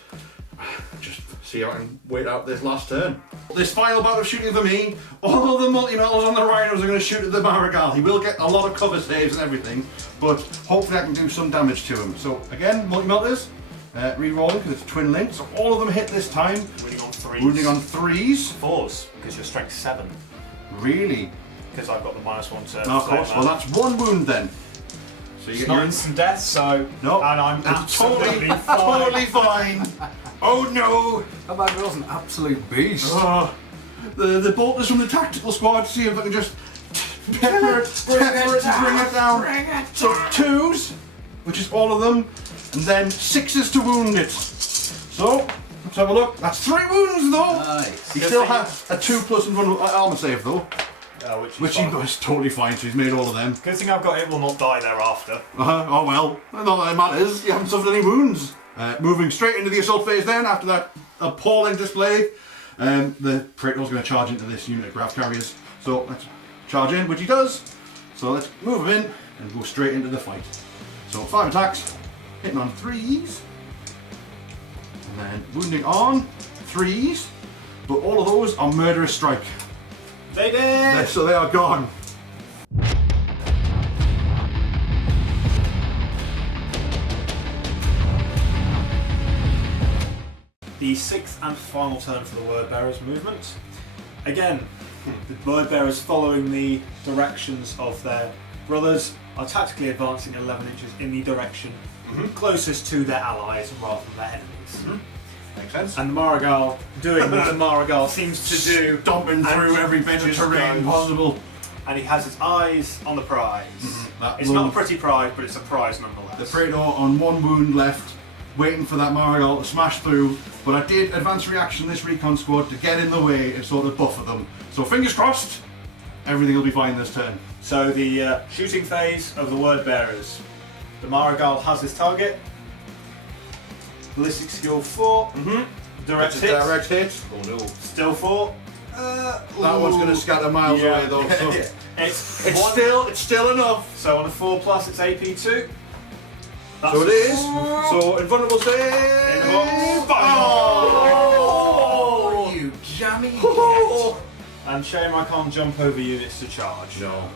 Just see how I can wait out this last turn. This final bout of shooting for me, all the multi-metals on the Rhinos are going to shoot at the Marigal. He will get a lot of cover saves and everything, but hopefully I can do some damage to him. So again, multi-melters, re-rolling because it's twin linked, so all of them hit this time. Wounding on 3s. Wounding on 3s. 4s, because you're strength 7. Really? Because I've got the -1 to. No, of course. Well, that's 1 wound then. So you It's get not your instant death, so. No, And I'm it's absolutely fine. totally fine. Oh no! That bad girl's an absolute beast. Oh, the bolters from the Tactical Squad, see if I can just pepper it and bring it down. So 2s, which is all of them, and then 6s to wound it. So, let's have a look. That's 3 wounds though! Nice. He still has a 2+ invulnerable armor save though, which he fine. was totally fine, so he's made all of them. Good thing I've got it will not die thereafter. Oh well, not that it matters, you haven't suffered any wounds. Moving straight into the assault phase then, after that appalling display, the Praetor's going to charge into this unit of Grav Carriers. So let's charge in, which he does. So let's move him in and go straight into the fight. So 5 attacks, hitting on 3s, and then wounding on 3s, but all of those are Murderous Strike. They did! So they are gone. The 6th and final turn for the Word Bearers movement. Again, the Word Bearers, following the directions of their brothers, are tactically advancing 11 inches in the direction closest to their allies rather than their enemies. Makes sense. And the Marigal doing what the Marigal seems to do, Stomping through every bit of just terrain goes. possible. and he has his eyes on the prize. That It's will- not a pretty prize, but it's a prize nonetheless. The Praetor on 1 wound left, waiting for that Marigal to smash through, but I did advance reaction this recon squad to get in the way and sort of buffer them. So fingers crossed, everything will be fine this turn. So the shooting phase of the Word Bearers. The Marigal has his target. Ballistic skill 4. Direct It's a hit. direct hit. Oh no. Still 4. That one's going to scatter miles away though. So It's it's one. still enough. So on a 4+, it's AP2. That's So it is. So invulnerable save. Invulnerable. Oh! You jammy Oh! And shame I can't jump over units to charge. No.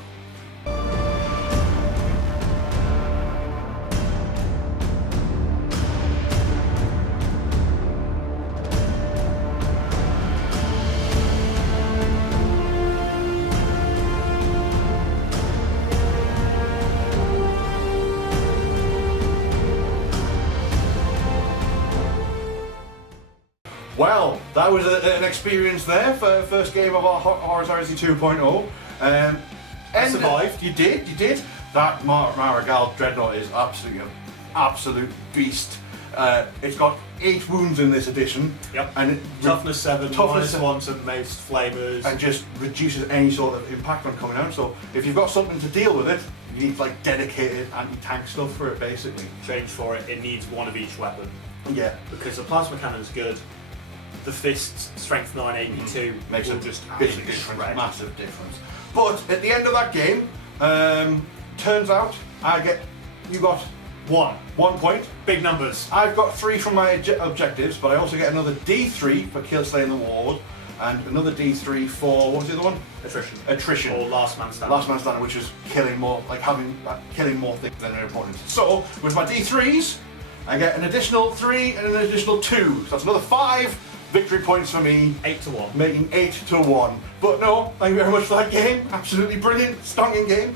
Well, that was an experience there for first game of our Horus Heresy 2.0. I survived. You did. That Marigal Dreadnought is absolutely an absolute beast. It's got 8 wounds in this edition. Yep. And it Toughness 7, Toughness -1 to most flamers. and just reduces any sort of impact on coming out. So if you've got something to deal with it, You need like dedicated anti-tank stuff for it, basically. Change for it. It needs one of each weapon Yeah. because the plasma cannon's good. The fist's strength 982 Makes will a just big absolutely difference, shred. massive difference. But at the end of that game, turns out you got 1 point. Big numbers. I've got 3 from my objectives, but I also get another D3 for kill slaying the ward, and another D3 for, what was the other one? Attrition. Or last man standing. Last man standing, which is killing more, like killing more things than their opponents. So with my D3s, I get an additional 3 and an additional 2. So that's another 5 victory points for me, 8-1. making 8-1. But no, thank you very much for that game. Absolutely brilliant, stonking game.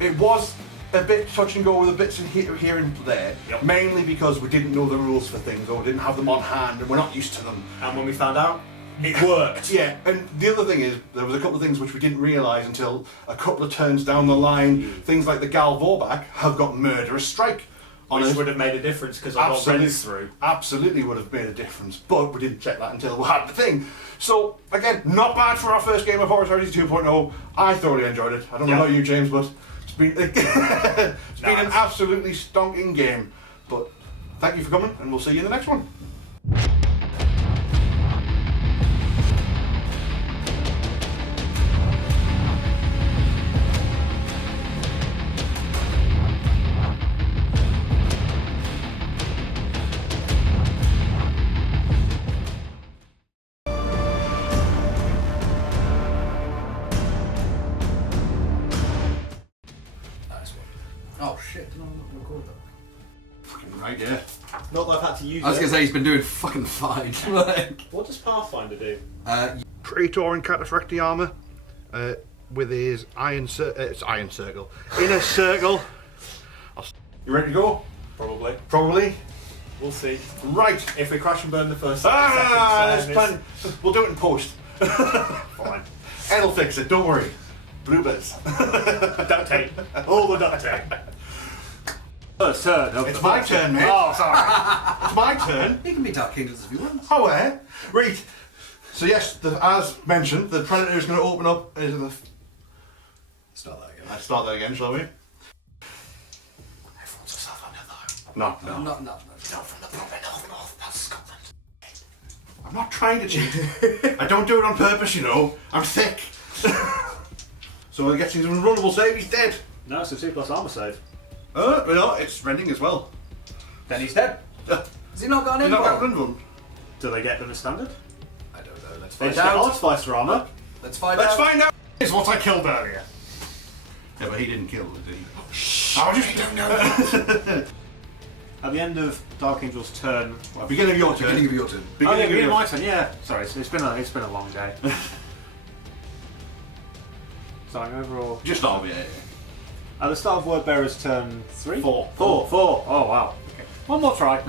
It was a bit touch and go with the bits in here and there, Yep. mainly because we didn't know the rules for things or we didn't have them on hand and we're not used to them. And when we found out, it worked. Yeah, and the other thing is, there was a couple of things which we didn't realise until a couple of turns down the line. Things like the Gal Vorback have got Murderous Strike on Which it. would have made a difference because I got Absolutely. Reds through. Absolutely would have made a difference, but we didn't check that until we had the thing. So, again, not bad for our first game of Horus Heresy 2.0. I thoroughly enjoyed it. I don't know Yeah. about you, James, but it's been, it's been an Nice. absolutely stonking game. But thank you for coming, and we'll see you in the next one. Nice one. Oh shit, did I not record that? Fucking right, yeah. Not that I've had to use I was it. going to say he's been doing fucking fine. Like, What does Pathfinder do? Praetor in Cataphractii armour, with his it's iron circle, inner circle. You ready to go? Probably. Probably. We'll see. Right. If we crash and burn the first There's seconds, plenty. We'll do it in post. fine. Ed'll fix it, don't worry. Bluebirds. Duct tape. All the duct tape. First turn of It's the my first- turn, mate. Oh, sorry. It's my turn. he can be Dark Angels if he wants. Oh, eh? Right. So yes, as mentioned, the Predator is going to open up into the... Start that again. Let's start that again, shall we? Everyone's a South Lander though. No. No. Not from the proper north, that's Scotland. I'm not trying to cheat. I don't do it on purpose, you know. I'm thick. So he gets his unrunnable save, he's dead. No, it's a 2+ armor save. No, it's rending as well. Then he's dead. Has he not got an He's not got invuln? run. Do they get them as standard? I don't know. Let's They find just get out. Artificer armor. Let's find Let's out. find out. Is what I killed earlier. Yeah, but he didn't kill it, did he? I just don't know. At the end of Dark Angel's turn. Well, Beginning of your turn. Beginning of your turn. oh, Beginning yeah, of beginning your of my turn. Yeah. Sorry, it's been a long day. Starting over or Just start, yeah. at the start of Wordbearer's turn 3? 4. 4. Oh wow. Okay. One more try.